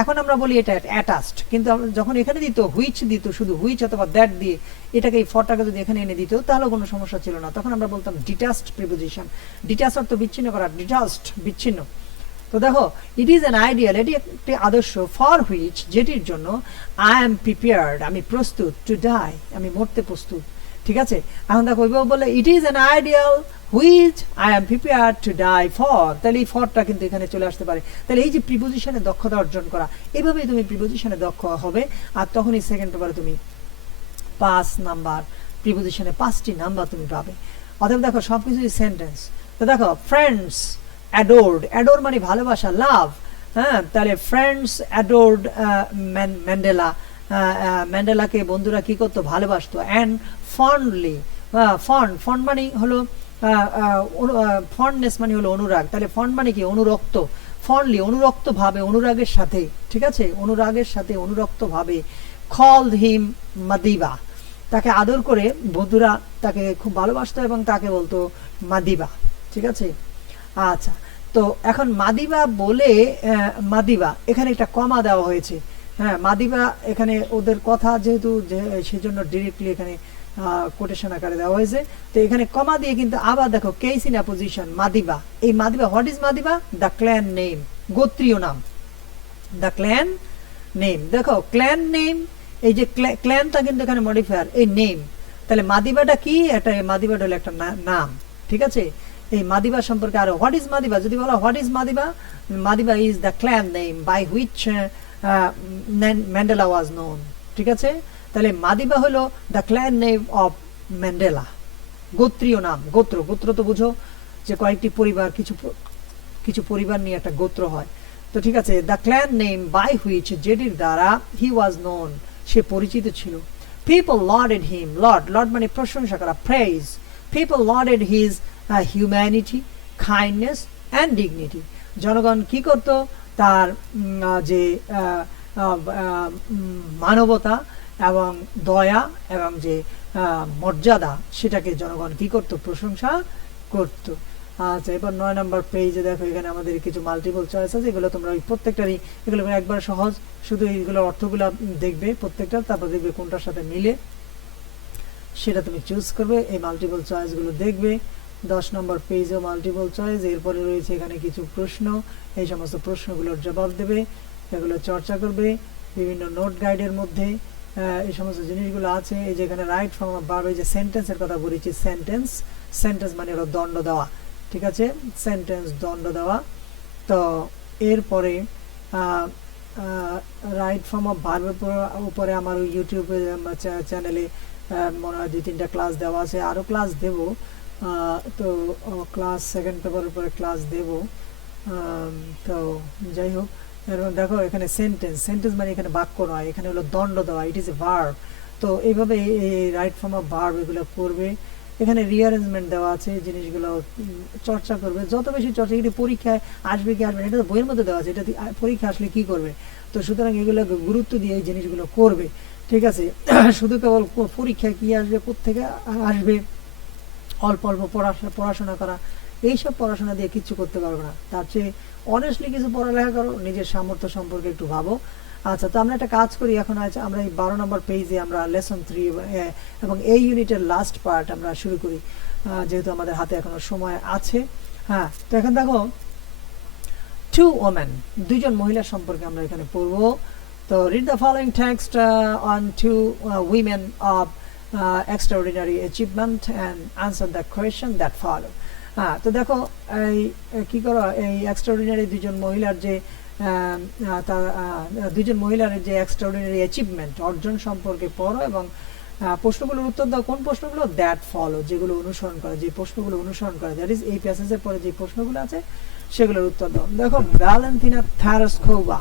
এখন আমরা বলি এটা অ্যাটাচড, কিন্তু যখন এখানে দিত হুইচ, দিত শুধু হুইচ অথবা দ্যাট দিয়ে, এটাকে এই ফরটাকে যদি এখানে এনে দিত তাহলে কোনো সমস্যা ছিল না, তখন আমরা বলতাম ডিটাচড প্রিপোজিশন। ডিটাচ অর্থ বিচ্ছিন্ন করা, ডিটাচড বিচ্ছিন্ন। তো দেখো ইট ইজ অ্যান আইডিয়াল, এটি একটি আদর্শ, ফর হুইচ, যেটির জন্য, আই এম প্রিপেয়ার্ড, আমি প্রস্তুত, টু ডাই, আমি মরতে প্রস্তুত। ঠিক আছে, এখন দেখো ওইভাবে বলে it is an ideal which I am prepared to die for, তাহলে এই ফরটা কিন্তু এখানে চলে আসতে পারে। তাহলে এই যে প্রিপোজিশনে দক্ষতা অর্জন করা, এভাবেই তুমি প্রিপোজিশনে দক্ষ হবে, আর তখনই সেকেন্ড পেপারে তুমি 5 নাম্বার, প্রিপোজিশনে 5টি নাম্বার তুমি পাবে। অতএব দেখো সবকিছুই সেন্টেন্স। তো দেখো ফ্রেন্ডস অ্যাডোর্ড, অ্যাডোর মানে ভালোবাসা, লাভ। হ্যাঁ, তাহলে ফ্রেন্ডস অ্যাডোর্ড ম্যান্ডেলা, ম্যান্ডেলাকে বন্ধুরা কি করতো, ভালোবাসতো। অ্যান্ড ফন্ডলি, ফন্ড মানে হলো ফন্ডনেস মানে হলো অনুরাগ, তাহলে ফন্ড মানে কি, অনুরক্ত। ফন্ডলি অনুরক্ত ভাবে, অনুরাগের সাথে, ঠিক আছে, অনুরাগের সাথে, অনুরক্ত ভাবে। কল্ড হিম মাদিবা, তাকে আদর করে বন্ধুরা তাকে খুব ভালোবাসতো এবং তাকে বলতো মাদিবা, ঠিক আছে। আচ্ছা, তো এখন মাদিবা বলে, মাদিবা এখানে একটা কমা দেওয়া হয়েছে। হ্যাঁ, মাদিবা এখানে ওদের কথা যেহেতু, সেজন্য ডিরেক্টলি এখানে কোটেশন আকারে দেওয়া হয়েছে। তো এখানে কমা দিয়ে কিন্তু আবার দেখো কেস ইন অ্যাপোজিশন, মাদিবা, এই Madiba, what is Madiba, the clan name, গোত্রীয় নাম, দ্য ক্ল্যান নেম। দেখো ক্ল্যান নেম, এই যে ক্ল্যানটা কিন্তু এখানে মডিফায়ার, এই নেম, তাহলে মাদিবাটা কি, এটা মাদিবাটা হলো একটা নাম, ঠিক আছে। এই মাদিবা সম্পর্কে আরো, হোয়াট ইজ মাদিবা, যদি বলা what is Madiba, Madiba is the clan name by which Mandela was known, ঠিক আছে। তাহলে মাদিবা হলো the clan name of Mandela, গোত্রীয় নাম, গোত্র, গোত্র তো বুঝো যে কয়েকটি পরিবার, কিছু পরিবার নিয়ে একটা গোত্র হয়। তো ঠিক আছে, the clan name by which, যেটির দ্বারা, হি ওয়াজ নোন, সে পরিচিত ছিল। পিপল লর্ডেড হিম, লর্ড মানে প্রশংসা করা, praise. People lauded his humanity, kindness and dignity, জনগণ কি করত, তার যে মানবতা এবং দয়া এবং যে মর্যাদা, সেটাকে জনগণ কি করত, প্রশংসা করত। আচ্ছা, এবার 9 নম্বর পেজে দেখো, এখানে আমাদের কিছু মাল্টিপল চয়েস আছে, এগুলো তোমরা ওই প্রত্যেকটারই, এগুলো একবার সহজ, শুধু এইগুলোর অর্থগুলো দেখবে প্রত্যেকটা, তারপর দেখবে কোনটার সাথে মিলে সেটা তুমি চুজ করবে, এই মাল্টিপল চয়েসগুলো দেখবে। 10 নম্বর পেজেও মাল্টিপল চয়েস, এরপরে রয়েছে এখানে কিছু প্রশ্ন, এই সমস্ত প্রশ্নগুলোর জবাব দেবে, এগুলো চর্চা করবে বিভিন্ন নোট গাইডের মধ্যে। এই সমস্ত জিনিসগুলো আছে। এই যে এখানে রাইট ফর্ম অফ ভার্ব, এই যে সেন্টেন্সের কথা বলেছি, সেন্টেন্স, সেন্টেন্স মানে হলো দণ্ড দেওয়া, ঠিক আছে, সেন্টেন্স দণ্ড দেওয়া। তো এরপরে রাইট ফর্ম অফ ভার্বের উপরে আমার ইউটিউবে চ্যানেলে মনে হয় 2-3টা ক্লাস দেওয়া আছে, আরও ক্লাস দেব। তো ক্লাস সেকেন্ড পেপারের উপরে ক্লাস দেব। তো যাই হোক, দেখো এখানে সেন্টেন্স, সেন্টেন্স মানে এখানে বাক্য নয়, এখানে হলো দণ্ড দেওয়া, ইট ইজ এ ভার্ব। তো এইভাবে এই রাইট ফর্ম অফ ভার্ব এগুলো করবে। এখানে রিঅ্যারেঞ্জমেন্ট দেওয়া আছে, এই জিনিসগুলো চর্চা করবে, যত বেশি চর্চা। এটি পরীক্ষায় আসবে কি আসবে না এটা তো বইয়ের মধ্যে দেওয়া আছে, এটা পরীক্ষা আসলে কি করবে। তো সুতরাং এগুলো গুরুত্ব দিয়ে এই জিনিসগুলো করবে, ঠিক আছে। শুধু কেবল পরীক্ষায় কি আসবে, কোত্থেকে আসবে, অল্প অল্প পড়াশোনা করা, এইসব পড়াশোনা দিয়ে কিচ্ছু করতে পারবে না। তার চেয়ে অনেস্টলি কিছু পড়ালেখা করো, নিজের সামর্থ্য সম্পর্কে একটু ভাবো। আচ্ছা, তো আমরা একটা কাজ করি, এখন আছে আমরা এই 12 নম্বর পেজে আমরা লেসন 3 এবং এই ইউনিটের লাস্ট পার্ট আমরা শুরু করি, যেহেতু আমাদের হাতে এখনো সময় আছে। হ্যাঁ, তো এখন দেখো টু ওমেন, দুইজন মহিলা সম্পর্কে আমরা এখানে পড়বো। তো read the following text on two women of extraordinary achievement and answer the question that follow. তো দেখো এই কি করো, এই এক্সট্রাঅর্ডিনারি দুজন মহিলার যে দুজন মহিলার যে এক্সট্রাঅর্ডিনারি অ্যাচিভমেন্ট, অর্জন সম্পর্কে পড়ো এবং প্রশ্নগুলোর উত্তর দাও। কোন প্রশ্নগুলো? দ্যাট ফলো, যেগুলো অনুসরণ করে, যে প্রশ্নগুলো অনুসরণ করে, দ্যাট ইজ এই প্যাসেজের পরে যে প্রশ্নগুলো আছে সেগুলোর উত্তর দাও। দেখো ভ্যালেন্টিনা তারাসকোভা,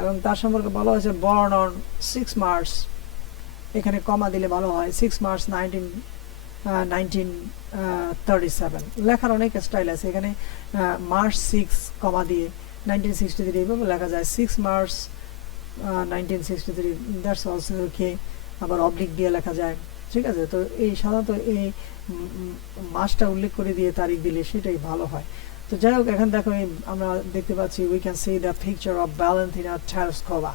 এবং তার সম্পর্কে বলা হয়েছে বর্ন অন 6 মার্চ, এখানে কমা দিলে ভালো হয়, 6 মার্চ 1937। লেখার অনেক স্টাইল আছে, এখানে মার্চ 6 কমা দিয়ে 1963 এইভাবে লেখা যায়, 6 মার্চ 1963, দ্যাটস অলসো ওকে। আবার অবলিক দিয়ে লেখা যায়, ঠিক আছে। তো এই সাধারণত এই মাসটা উল্লেখ করে দিয়ে তারিখ দিলে সেটাই ভালো হয়। তো যাই হোক, এখন দেখো আমরা দেখতে পাচ্ছি, we can see the picture of Valentina Tereshkova.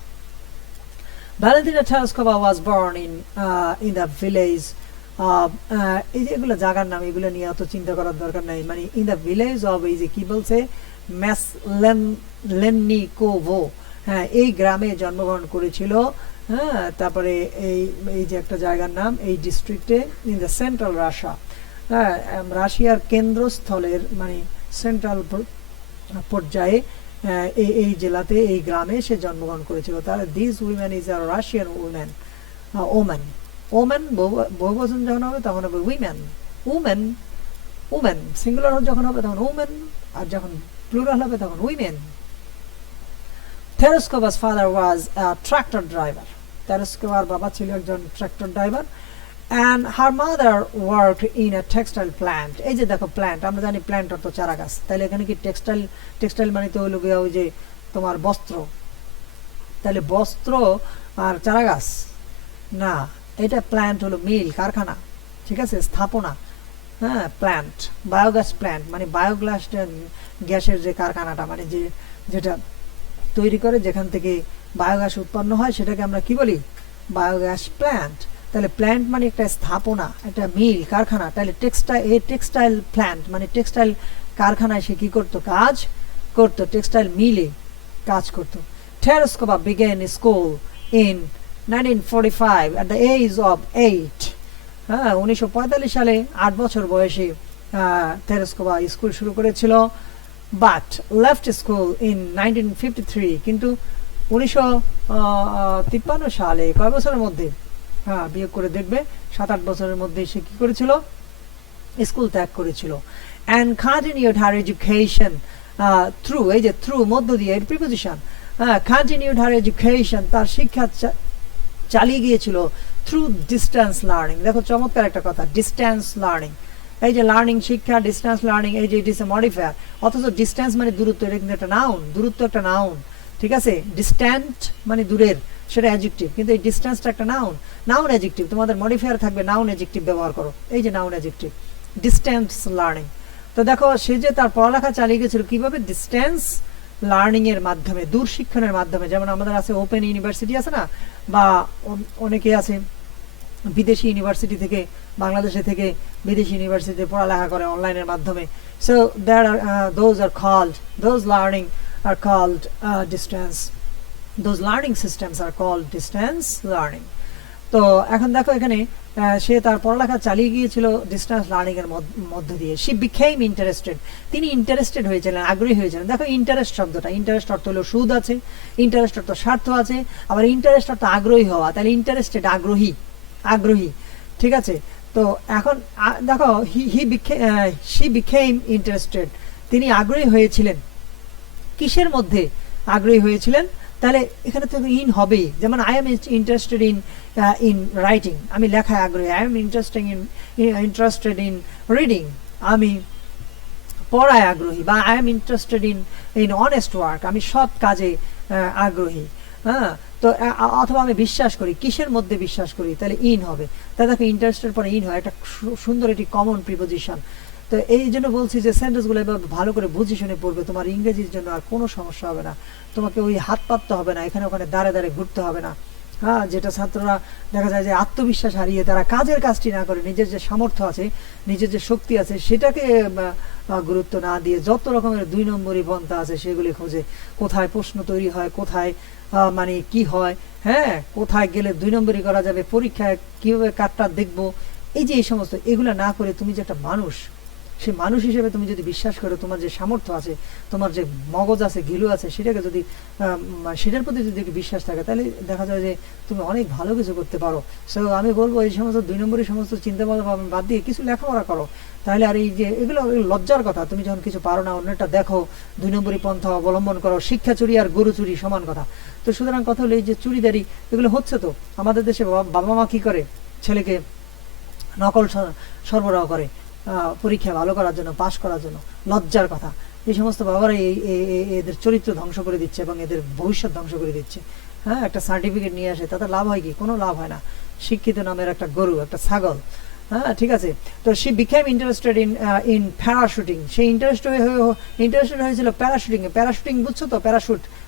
Valentina Tereskova was born in the village of এই যে এগুলো জায়গার নাম, এগুলো নিয়ে অত চিন্তা করার দরকার নাই, মানে ইন দ্য ভিলেজ অফ, এই যে কি বলছে, মেসলেননিকোভো, হ্যাঁ, এই গ্রামে জন্মগ্রহণ করেছিল। হ্যাঁ, তারপরে এই যে একটা জায়গার নাম, এই ডিস্ট্রিক্টে, ইন দ্য সেন্ট্রাল রাশিয়া, হ্যাঁ, রাশিয়ার কেন্দ্রস্থলের মানে সেন্ট্রাল পর্যায়ে এই জেলাতে, এই গ্রামে সে জন্মগ্রহণ করেছিল। তার this women is a Russian women, women, women বহুবচন যখন হবে তখন হবে উইমেন, উমেন, উমেন সিঙ্গুলার যখন হবে তখন উমেন, আর যখন প্লুরাল হবে তখন women. Tereskovan's father was a tractor driver. Tereskovar বাবা ছিল একজন tractor driver, and her mother worked in a textile plant. এই যে দেখো প্ল্যান্ট, আমরা জানি প্ল্যান্ট অর্থ চারা গাছ, তাহলে এখানে কি টেক্সটাইল, টেক্সটাইল মানে তো হলো গিয়ে ওই যে তোমার বস্ত্র, তাহলে বস্ত্র আর চারা গাছ না, এটা প্ল্যান্ট হলো মিল, কারখানা, ঠিক আছে, স্থাপনা। হ্যাঁ, প্ল্যান্ট, বায়োগ্যাস প্ল্যান্ট মানে বায়োগ্যাস গ্যাসের যে কারখানাটা, মানে যেটা তৈরি করে, যেখান থেকে বায়োগ্যাস উৎপন্ন হয়, সেটাকে আমরা কি বলি? Biogas plant. তাহলে প্ল্যান্ট মানে একটা স্থাপনা, একটা মিল, কারখানা। তাহলে টেক্সটাইল প্ল্যান্ট মানে টেক্সটাইল কারখানায় সে কি করতো? কাজ করতো, টেক্সটাইল মিলে কাজ করতো। Tereskova began school in 1945 at the age of 8. হ্যাঁ, 1945 সালে 8 বছর বয়সে তেরেস্কোভা স্কুল শুরু করেছিল, বাট লেফট স্কুল ইন 1953। কিন্তু 1953 সালে, কয় বছরের মধ্যে, হ্যাঁ বিয়োগ করে দেখবে, 7-8 বছরের মধ্যে সে কি করেছিল? স্কুল ত্যাগ করেছিল। and continued her education through, এই যে থ্রু মধ্য দিয়ে, এর প্রিপোজিশন, continued her education, তার শিক্ষা চালিয়ে গিয়েছিল থ্রু ডিস্টেন্স লার্নিং। দেখো চমৎকার একটা কথা, ডিস্টেন্স লার্নিং, এই যে লার্নিং, শিক্ষা, ডিস্টেন্স লার্নিং, এই যে ইট ইজ এ মডিফায়ার, অথচ ডিস্টেন্স মানে দূরত্ব, এটা কিন্তু একটা নাউন, দূরত্ব একটা নাউন, ঠিক আছে। ডিস্ট্যান্ট মানে দূরের, সেটা অ্যাডজেক্টিভ, কিন্তু এই ডিস্টেন্সটা একটা নাউন, নাউন অ্যাডজেক্টিভ, তোমাদের মডিফায়ার থাকবে, নাউন অ্যাডজেক্টিভ ব্যবহার করো, এই যে নাউন অ্যাডজেক্টিভ, ডিস্টেন্স লার্নিং। তো দেখো সে যে তার পড়ালেখা চালিয়ে গেছিল কিভাবে? ডিস্টেন্স লার্নিং এর মাধ্যমে, দূর শিক্ষণের মাধ্যমে। যেমন আমাদের আছে ওপেন ইউনিভার্সিটি আছে না, বা অনেকে আছে বিদেশি ইউনিভার্সিটি থেকে, বাংলাদেশে থেকে বিদেশি ইউনিভার্সিটিতে পড়ালেখা করে অনলাইনের মাধ্যমে। So that are those learning are called distance those learning systems are called distance learning. তো এখন দেখো এখানে সে তার পড়ালেখা চালিয়ে গিয়েছিল ডিস্টেন্স লার্নিং এর মধ্য দিয়ে। শি বিকেম ইন্টারেস্টেড, তিনি ইন্টারেস্টেড হয়েছিলেন, আগ্রহী হয়েছিলেন। দেখো ইন্টারেস্ট শব্দটা, ইন্টারেস্ট অর্থ হলো সুদ আছে, ইন্টারেস্ট অর্থ স্বার্থ আছে, আবার ইন্টারেস্ট অর্থ আগ্রহী হওয়া, তাহলে ইন্টারেস্টেড আগ্রহী, আগ্রহী, ঠিক আছে। তো এখন দেখো শি বিকেম ইন্টারেস্টেড, তিনি আগ্রহী হয়েছিলেন, কিসের মধ্যে আগ্রহী হয়েছিলেন, তাহলে এখানে তো ইন হবেই। যেমন I am interested in writing, আমি লেখায় আগ্রহী। I am interested in reading, আমি পড়ায় আগ্রহী। বা I am interested in honest work, আমি সৎ কাজে আগ্রহী। হ্যাঁ, তো অথবা আমি বিশ্বাস করি, কিসের মধ্যে বিশ্বাস করি, তাহলে ইন হবে। তাই দেখো ইন্টারেস্টের পরে ইন হয়, একটা সুন্দর একটি কমন প্রিপোজিশন। তো এই জন্য বলছি যে সেন্টেন্সগুলো এভাবে ভালো করে বুঝে শুনে পড়বে, তোমার ইংরেজির জন্য আর কোনো সমস্যা হবে না। তোমাকে ওই হাত পাততে হবে না, এখানে ওখানে দাঁড়ে দাঁড়ে ঘুরতে হবে না। হ্যাঁ, যেটা ছাত্ররা দেখা যায় যে আত্মবিশ্বাস হারিয়ে তারা কাজের কাজটি না করে, নিজের যে সামর্থ্য আছে, নিজের যে শক্তি আছে, সেটাকে গুরুত্ব না দিয়ে যত রকমের 2 নম্বরই পন্থা আছে সেগুলি খোঁজে। কোথায় প্রশ্ন তৈরি হয়, কোথায় মানে কি হয়, হ্যাঁ, কোথায় গেলে 2 নম্বরই করা যাবে, পরীক্ষায় কীভাবে কাটটা দেখবো, এই যে এই সমস্ত এগুলো না করে তুমি যে একটা মানুষ, সে মানুষ হিসেবে তুমি যদি বিশ্বাস করো, তোমার যে সামর্থ্য আছে, তোমার যে মগজ আছে, ঘিলু আছে, সেটাকে যদি সেটার প্রতি যদি বিশ্বাস থাকে, তাহলে দেখা যায় যে তুমি অনেক ভালো কিছু করতে পারো। সো আমি বলবো এই সমস্ত 2 নম্বরের সমস্ত চিন্তা ভাবনা বাদ দিয়ে কিছু লেখাপড়া করো, তাহলে আর এই যে এগুলো লজ্জার কথা। তুমি যখন কিছু পারো না, অন্যটা দেখো, 2 নম্বরই পন্থা অবলম্বন করো। শিক্ষা চুরি আর গরু চুরি সমান কথা। তো সুতরাং কথা হলো এই যে চুরিদারি এগুলো হচ্ছে, তো আমাদের দেশে বাবা মা কি করে, ছেলেকে নকল সরবরাহ করে পরীক্ষা ভালো করার জন্য, পাশ করার জন্য। লজ্জার কথা। এই সমস্ত বাবারা এদের চরিত্র ধ্বংস করে দিচ্ছে এবং এদের ভবিষ্যৎ ধ্বংস করে দিচ্ছে। হ্যাঁ, একটা সার্টিফিকেট নিয়ে আসে, তাতে লাভ হয় কি? কোনো লাভ হয় না। শিক্ষিত নামের একটা গরু, একটা ছাগল। হ্যাঁ, ঠিক আছে। তো she became interested in parachuting, সে ইন্টারেস্টেড হয়েছিল প্যারাশুটিং এ। প্যারাশুটিং বুঝছো তো,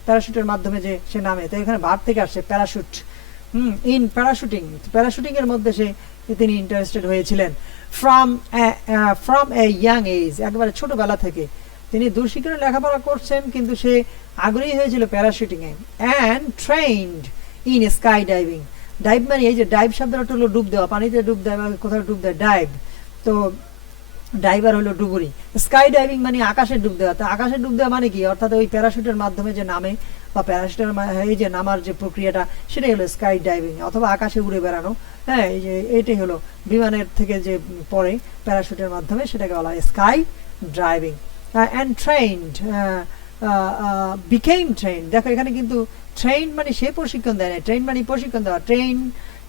প্যারাশুটের মাধ্যমে যে সে নামে, তো এখানে ভার্ব থেকে আসছে প্যারাশুট। ইন প্যারাশুটিং এর মধ্যে তিনি ইন্টারেস্টেড হয়েছিলেন। ফ্রম এ ইয়াং এজ, একবারে ছোটবেলা থেকে তিনি দূরশিক্ষণে লেখাপড়া করছেন, কিন্তু সে আগ্রহী হয়েছিল প্যারাশুটিং এ। And trained in sky diving. Dive মানে এই যে ডাইভ শব্দটা হলো ডুব দেওয়া, পানিতে ডুব দেয় বা কোথাও ডুব দেয়, ডাইভ। তো ডাইভার হলো ডুবুরি। স্কাই ডাইভিং মানে আকাশে ডুব দেওয়া। তো আকাশে ডুব দেওয়া মানে কি? অর্থাৎ ওই প্যারাশুটের মাধ্যমে যে নামে বা প্যারাশুটের এই যে নামার যে প্রক্রিয়াটা, সেটাই হলো স্কাই ডাইভিং, অথবা আকাশে উড়ে বেড়ানো। হ্যাঁ, এই যে এটাই হলো বিমানের থেকে যে পড়ে প্যারাশুটের মাধ্যমে, সেটাকে বলা হয় sky driving. And trained, became trained. দেখো এখানে কিন্তু ট্রেইন মানে সে প্রশিক্ষণ দেয় না, ট্রেইন মানে প্রশিক্ষণ দেওয়া।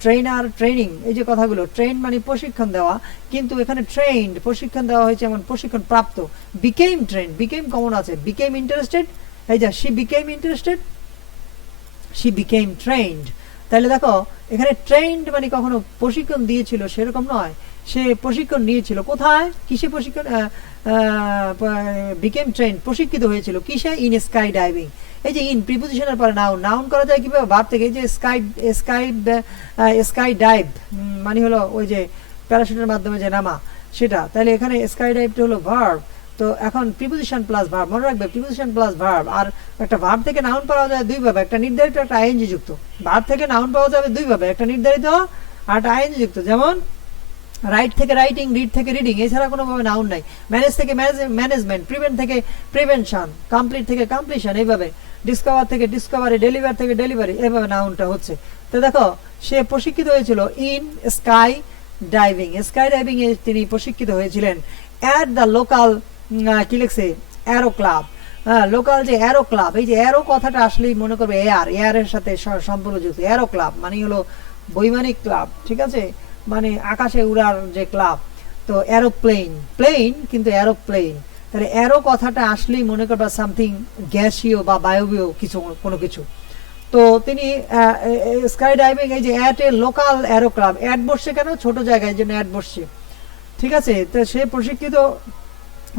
ট্রেনার, ট্রেনিং, এই যে কথাগুলো, ট্রেন মানে প্রশিক্ষণ দেওয়া, কিন্তু এখানে ট্রেন্ড প্রশিক্ষণ দেওয়া হয়েছে এমন প্রশিক্ষণ প্রাপ্ত। বিকেম ট্রেন্ড, বিকেম কমন আছে, বিকেম ইন্টারেস্টেড, এই যে she became interested, she became trend. তাহলে দেখো এখানে ট্রেন্ড মানে কখনো প্রশিক্ষণ দিয়েছিল সেরকম নয়, সে প্রশিক্ষণ নিয়েছিল। কোথায়, কিসে প্রশিক্ষণ? বিকেম ট্রেন্ড, প্রশিক্ষিত হয়েছিল কিসে? In sky diving. এই যে ইন প্রিপোজিশনের পরে নাউন করা যায় কিভাবে? ভার্ব থেকে। এই যে স্কাই ডাইভ মানে হলো ওই যে প্যারাশুটের মাধ্যমে যে নামা, সেটা। তাহলে এখানে স্কাই ডাইভটা হলো ভার্ব। তো এখন প্রিপোজিশন প্লাস ভার্ব, মনে রাখবে প্রিপোজিশন প্লাস ভার্ব। আর একটা ভার্ব থেকে নাউন পাওয়া যায় 2 ভাবে, একটা নির্ধারিত, একটা আইএনজি যুক্ত। ভার্ব থেকে নাউন পাওয়া যাবে 2 ভাবে, একটা নির্ধারিত আর একটা আইএনজি যুক্ত। যেমন রাইট থেকে রাইটিং, রিড থেকে রিডিং, এছাড়া কোনোভাবে নাউন নাই। ম্যানেজ থেকে ম্যানেজমেন্ট, প্রিভেন্ট থেকে প্রিভেনশন, কমপ্লিট থেকে কমপ্লিশন, এইভাবে। ডিসকভার থেকে ডিসকভারি, ডেলিভার থেকে ডেলিভারি, এইভাবে নাউনটা হচ্ছে। তো দেখো সে প্রশিক্ষিত হয়েছিল in sky diving, sky diving এ তিনি প্রশিক্ষিত হয়েছিলেন। অ্যাট দ্য লোকাল, কি লিখছে? Aero club. হ্যাঁ, লোকাল যে অ্যারো ক্লাব, এই যে অ্যারো কথাটা আসলেই মনে করবে এয়ারের সাথে সম্পর্কযুক্ত। অ্যারো ক্লাব মানে হলো বৈমানিক ক্লাব, ঠিক আছে, মানে আকাশে উড়ার যে ক্লাব। তো অ্যারোপ্লেন, প্লেন কিন্তু অ্যারোপ্লেন। তাহলে অ্যারো কথাটা আসলেই মনে করবা সামথিং গ্যাসীয় বা বায়বীয় কিছু, কোনো কিছু। তো তিনি স্কাই ডাইভিং, এই যে at a local aero club, অ্যাড বসছে কেন? ছোট জায়গায়, এই জন্য অ্যাড বসছে, ঠিক আছে। তো সে প্রশিক্ষিত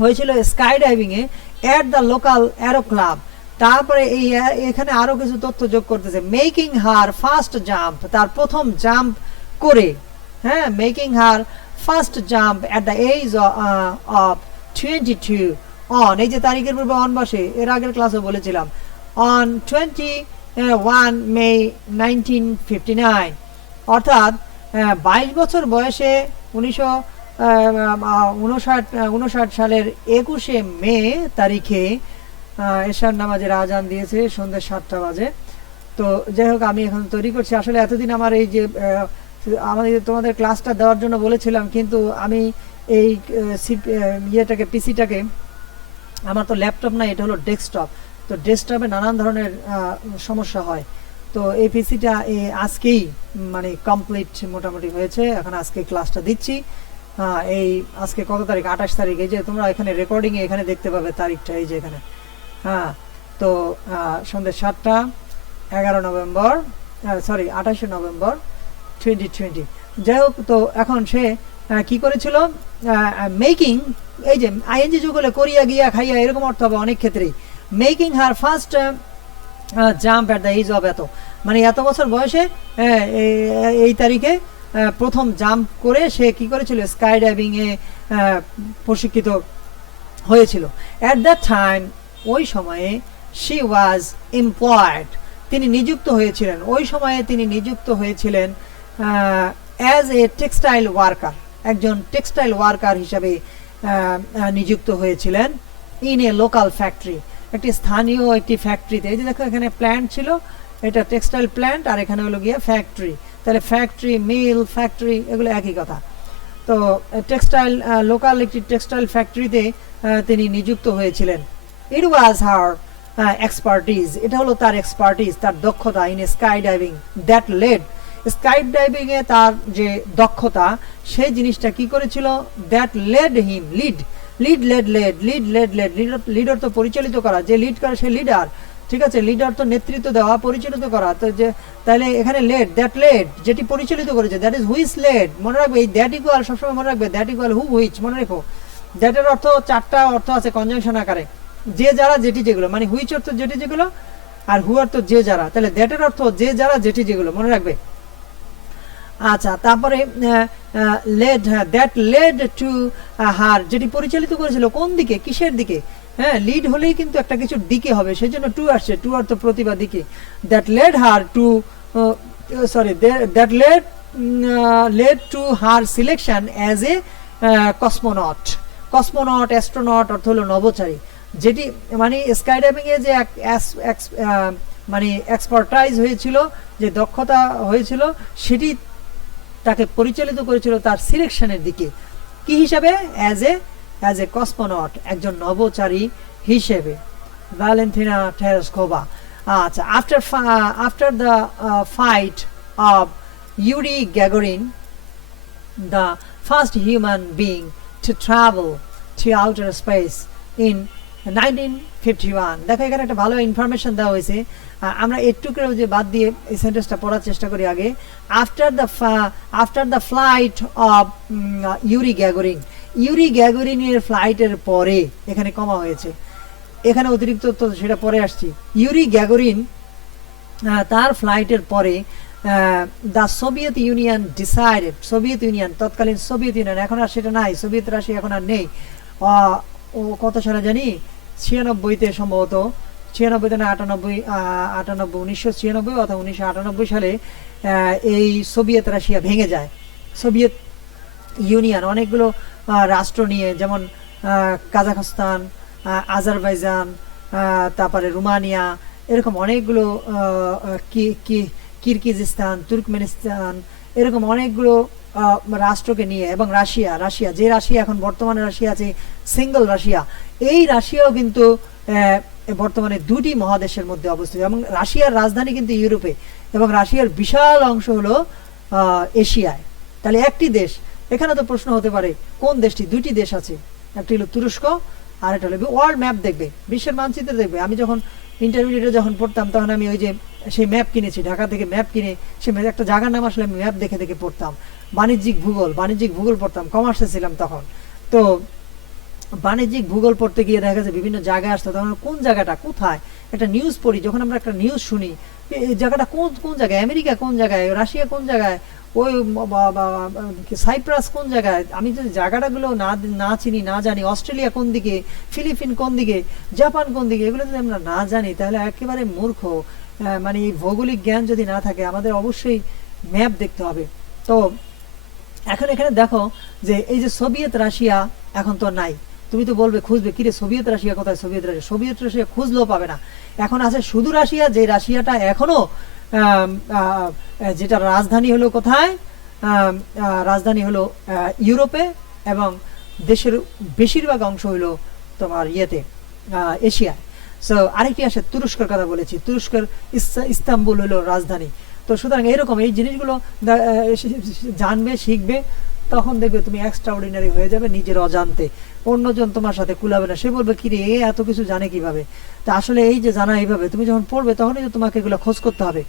হয়েছিল sky diving A at the local aero club. তারপরে এই এখানে আরো কিছু তথ্য যোগ করতেছে। মেকিং হার ফার্স্ট জাম্প, তার প্রথম জাম্প করে। হ্যাঁ, making her first jump at the age of 22 on, এই যে তারিখের পূর্বে অন বসে, এর আগের ক্লাসে বলেছিলাম। অন 22 1 মে 1959, অর্থাৎ 22 বছর বয়সে 1959 সালের 21শে মে তারিখে এশার নামাজের আজান দিয়েছে সন্ধ্যে 7টা বাজে। তো যাই হোক, আমি এখন তৈরি করছি। আসলে এতদিন আমার এই যে আমাদের তোমাদের ক্লাসটা দেওয়ার জন্য বলেছিলাম, কিন্তু আমি এই ইয়েটাকে পিসিটাকে, আমার তো ল্যাপটপ না, এটা হলো ডেস্কটপ, তো ডেস্কটপে নানান ধরনের সমস্যা হয়। তো এই পিসিটা আজকেই মানে কমপ্লিট মোটামুটি হয়েছে, এখন আজকে ক্লাসটা দিচ্ছি। এই আজকে কত তারিখ? 28 তারিখ। এই যে তোমরা এখানে রেকর্ডিংয়ে এখানে দেখতে পাবে তারিখটা, এই যে এখানে। হ্যাঁ, তো সন্ধ্যে 7টা, 11 নভেম্বর, সরি 28 নভেম্বর 2020। যাই হোক, তো এখন সে কি করেছিল? মেকিং, এই যে আইএনজি যুগ হলে করিয়া গিয়া খাইয়া এরকম অর্থ হবে অনেক ক্ষেত্রেই। Making her first jump at the age of এত, মানে এত বছর বয়সে এই তারিখে প্রথম জাম্প করে সে কি করেছিল? স্কাই ডাইভিংয়ে প্রশিক্ষিত হয়েছিল। অ্যাট দ্যাট টাইম, ওই সময়ে, শি ওয়াজ এমপ্লয়েড, তিনি নিযুক্ত হয়েছিলেন, ওই সময়ে তিনি নিযুক্ত হয়েছিলেন অ্যাজ এ টেক্সটাইল ওয়ার্কার, একজন টেক্সটাইল ওয়ার্কার হিসাবে নিযুক্ত হয়েছিলেন ইন এ লোকাল ফ্যাক্টরি, একটি স্থানীয় একটি ফ্যাক্টরিতে। এই যে দেখো এখানে প্ল্যান্ট ছিল, এটা টেক্সটাইল প্ল্যান্ট, আর এখানে হলো গিয়ে ফ্যাক্টরি। তাহলে ফ্যাক্টরি, মিল, ফ্যাক্টরি এগুলো একই কথা। তো টেক্সটাইল, লোকাল একটি টেক্সটাইল ফ্যাক্টরিতে তিনি নিযুক্ত হয়েছিলেন। ইট ওয়াজ হার এক্সপার্টিজ, এটা হলো তার এক্সপার্টিজ, তার দক্ষতা in sky diving that led, sky diving এ তার যে দক্ষতা, সেই জিনিসটা কি করেছিল? দ্যাট লেড হিম, লিড অর্থ পরিচালিত করা, যে লিড করে সে লিডার, ঠিক আছে? লিডার তো নেতৃত্ব দেওয়া, পরিচালিত করা। তো যে তাহলে এখানে লেড, দ্যাট লেড, যেটি পরিচালিত করেছে, দ্যাট ইজ হুইচ লেড, মনে রাখবে। এই দ্যাট ইকুয়াল সবসময় মনে রাখবে, দ্যাট ইকুয়াল হু হুইচ, মনে রেখো। দ্যাটের অর্থ 4টা অর্থ আছে কনজাংশন আকারে, যে যারা যেটি যেগুলো, মানে হুইচ অর্থ যেটি যেগুলো, আর হু অর্থ যে যারা। তাহলে দ্যাটের অর্থ যে যারা যেটি যেগুলো, মনে রাখবে। আচ্ছা, তারপরে led, that led to her, যেটি পরিচালিত করেছিল কোন দিকে, কিসের দিকে? হ্যাঁ, লিড হলেই কিন্তু একটা কিছুর দিকে হবে, সেই জন্য টু আসছে, টু অর্থ প্রতিভা, দিকে। That led her to, sorry, that led to her selection as a cosmonaut. Cosmonaut, astronaut অর্থ হলো নভোচারী, যেটি মানে স্কাই ডাইভিং এ যে মানে এক্সপার্টাইজ হয়েছিল, যে দক্ষতা হয়েছিল, সেটি তাকে পরিচালিত করেছিল তার সিলেকশনের দিকে, কি হিসাবে? অ্যাজ এ কসমোনট, একজন নভোচারী হিসেবে। Valentina Tereshkova. আচ্ছা, after the fight of Yuri Gagarin, the first human being to travel to outer space in 1951, দেখো এখানে একটা ভালো ইনফরমেশন দেওয়া হয়েছে। আমরা একটুকু যে বাদ দিয়ে এই সেন্টেন্সটা পড়ার চেষ্টা করি আগে। After the flight of Yuri Gagarin, Yuri গ্যাগরিনের ফ্লাইটের পরে, এখানে কমা হয়েছে, এখানে অতিরিক্ত তো সেটা পরে আসছি। ইউরি গ্যাগরিন তার ফ্লাইটের পরে the Soviet union decided, Soviet union, তৎকালীন সোভিয়েত ইউনিয়ন, এখন আর সেটা নাই, সোভিয়েত রাশিয়া এখন আর নেই। ও কত সালে জানি? 96-তে সম্ভবত, 96-তে না 98, 1996 অথবা 1998 সালে এই সোভিয়েত রাশিয়া ভেঙে যায়। সোভিয়েত ইউনিয়ন অনেকগুলো রাষ্ট্র নিয়ে, যেমন কাজাখস্তান, আজারবাইজান, তারপরে রোমানিয়া, এরকম অনেকগুলো, কিরগিজস্তান, তুর্কমেনিস্তান, এরকম অনেকগুলো রাষ্ট্রকে নিয়ে, এবং রাশিয়া, যে রাশিয়া এখন বর্তমানে রাশিয়া আছে, সিঙ্গল রাশিয়া, এই রাশিয়াও কিন্তু বর্তমানে 2টি মহাদেশের মধ্যে অবস্থিত, এবং রাশিয়ার রাজধানী কিন্তু ইউরোপে, এবং রাশিয়ার বিশাল অংশ হলো এশিয়ায়। তাহলে একটি দেশ, এখানে তো প্রশ্ন হতে পারে কোন দেশটি? 2টি দেশ আছে, একটি হলো তুরস্ক, আর একটা হলো, ওয়ার্ল্ড ম্যাপ দেখবে, বিশ্বের মানচিত্র দেখবে। আমি যখন ইন্টারমিডিয়েটে যখন পড়তাম, তখন আমি ওই যে সেই ম্যাপ কিনেছি, ঢাকা থেকে ম্যাপ কিনে, সে একটা জায়গার নাম আসলে আমি ম্যাপ দেখে দেখে পড়তাম। বাণিজ্যিক ভূগোল পড়তাম, কমার্সে ছিলাম তখন। তো বাণিজ্যিক ভূগোল পড়তে গিয়ে দেখা যাচ্ছে বিভিন্ন জায়গায় আসতো, তখন কোন জায়গাটা কোথায়, একটা নিউজ পড়ি, যখন আমরা একটা নিউজ শুনি, এই জায়গাটা কোন জায়গায়, আমেরিকা কোন জায়গায়, রাশিয়া কোন জায়গায়, ওই সাইপ্রাস কোন জায়গায়, আমি যদি জায়গাটাগুলো না চিনি, না জানি, অস্ট্রেলিয়া কোন দিকে, ফিলিপিন কোন দিকে, জাপান কোন দিকে, এগুলো যদি আমরা না জানি, তাহলে একেবারে মূর্খ। মানে ভৌগোলিক জ্ঞান যদি না থাকে আমাদের অবশ্যই ম্যাপ দেখতে হবে। তো এখন এখানে দেখো যে এই যে সোভিয়েত রাশিয়া এখন তো নাই, তুমি তো বলবে খুঁজবে কিরে সোভিয়েত রাশিয়া কোথায়, সোভিয়েত রাশিয়া খুঁজলেও পাবে না। এখন আছে শুধু রাশিয়া, যে রাশিয়াটা এখনো যেটা রাজধানী হলো কোথায়, রাজধানী হলো ইউরোপে, এবং দেশের বেশিরভাগ অংশ হলো তোমার ইয়েতে এশিয়ায়। সো আরেকটি আসে তুরস্কের কথা বলেছি, তুরস্কের ইস্তাম্বুল হলো রাজধানী। তো সুতরাং এরকম এই জিনিসগুলো জানবে, শিখবে, তখন দেখবে তুমি এক্সট্রাঅর্ডিনারি হয়ে যাবে নিজের অজান্তে। অন্যজন তোমার সাথে কুলাবে না, সে বলবে কি রে এত কিছু জানে কিভাবে। তা আসলে এই যে জানা এইভাবে তুমি যখন পড়বে তখনই তো তোমাকে এগুলো খোঁজ করতে হবে।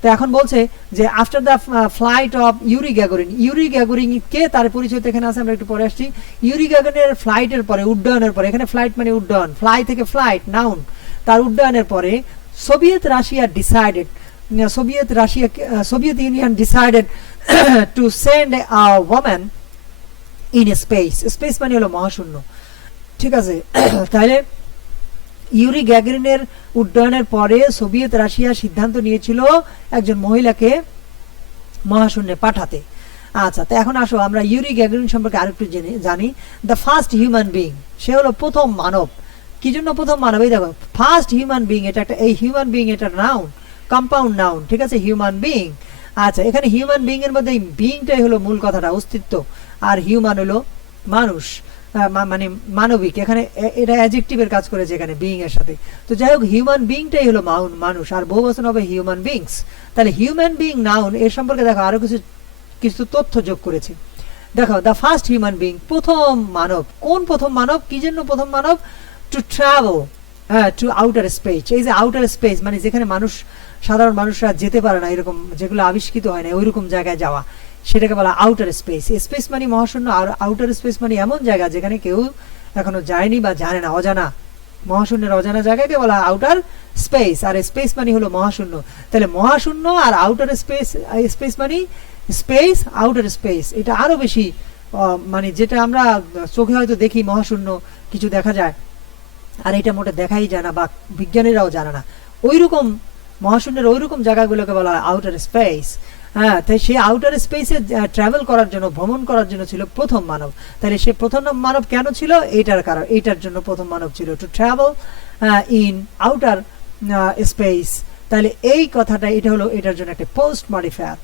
তো এখন বলছে যে after the flight of Yuri Gagarin কে, তার পরিচয় তো এখানে আছে, আমরা একটু পরে আসছি। ইউরি গ্যাগরিনের ফ্লাইটের পরে, উড্ডয়নের পরে, এখানে ফ্লাইট মানে উড্ডয়ন, ফ্লাই থেকে ফ্লাইট নাউন, তার উড্ডয়নের পরে Soviet union decided to send a woman in space মানে হলো মহাশূন্য, ঠিক আছে। তাহলে ইউরি গ্যাগরিনের উড্ডয়নের পরে সোভিয়েত রাশিয়া সিদ্ধান্ত নিয়েছিল একজন মহিলাকে মহাশূন্যে পাঠাতে। আচ্ছা, তো এখন আসো আমরা ইউরি গ্যাগরিন সম্পর্কে আরেকটু জানি। দ্য ফার্স্ট হিউম্যান বিং, সে হলো প্রথম মানব। কি জন্য প্রথম মানব? এই দেখো ফার্স্ট হিউম্যান বিং, এটা একটা, এই হিউম্যান বিং এটা নাউন, কম্পাউন্ড নাউন, ঠিক আছে, হিউম্যান বিং। আচ্ছা, এখানে হিউম্যান বিং এর মধ্যে বিংটাই হলো মূল কথাটা, অস্তিত্ব, আর হিউম্যান হলো মানুষ, মানে মানবিক। এখানে এটা অ্যাডজেক্টিভের কাজ করেছে এখানে বিং এর সাথে। তো যাই হোক হিউম্যান বিংটাই হলো মানুষ, আর বহুবচন হবে হিউম্যান বিংস। তাহলে হিউম্যান বিং নাউন, এর সম্পর্কে দেখো আরো কিছু তথ্য যোগ করেছে। দেখো দ্য ফার্স্ট হিউম্যান বিং, প্রথম মানব। কোন প্রথম মানব? কি জন্য প্রথম মানব? To travel to outer space. এই যে আউটার স্পেস মানে যেখানে সাধারণ মানুষরা যেতে পারে না, এরকম যেগুলো আবিষ্কৃত হয় না ওইরকম জায়গায় যাওয়া, সেটাকে বলা আউটার স্পেস। স্পেস মানে মহাশূন্য, আর আউটার স্পেস মানে এমন জায়গা যেখানে কেউ এখনো যায়নি বা জানে না, অজানা, মহাশূন্যের অজানা জায়গাকে বলা আউটার স্পেস। আর স্পেস মানে হলো মহাশূন্য। তাহলে মহাশূন্য আর আউটার স্পেস মানে স্পেস, আউটার স্পেস, এটা আরো বেশি মানে যেটা আমরা চোখে হয়তো দেখি মহাশূন্য কিছু দেখা যায়, আর এটা মোটে দেখাই যায় না বা বিজ্ঞানীরাও জানে না। ওইরকম মহাশূন্যের ওইরকম জায়গাগুলোকে বলা হয় আউটার স্পেস। হ্যাঁ, তাই সেই আউটার স্পেসে ট্রাভেল করার জন্য, ভ্রমণ করার জন্য ছিল প্রথম মানব। তাহলে সে প্রথম মানব কেন ছিল? এইটার জন্য প্রথম মানব ছিল, to travel in outer space. তাহলে এই কথাটা, এটা হলো এটার জন্য একটা পোস্ট মডিফায়ার।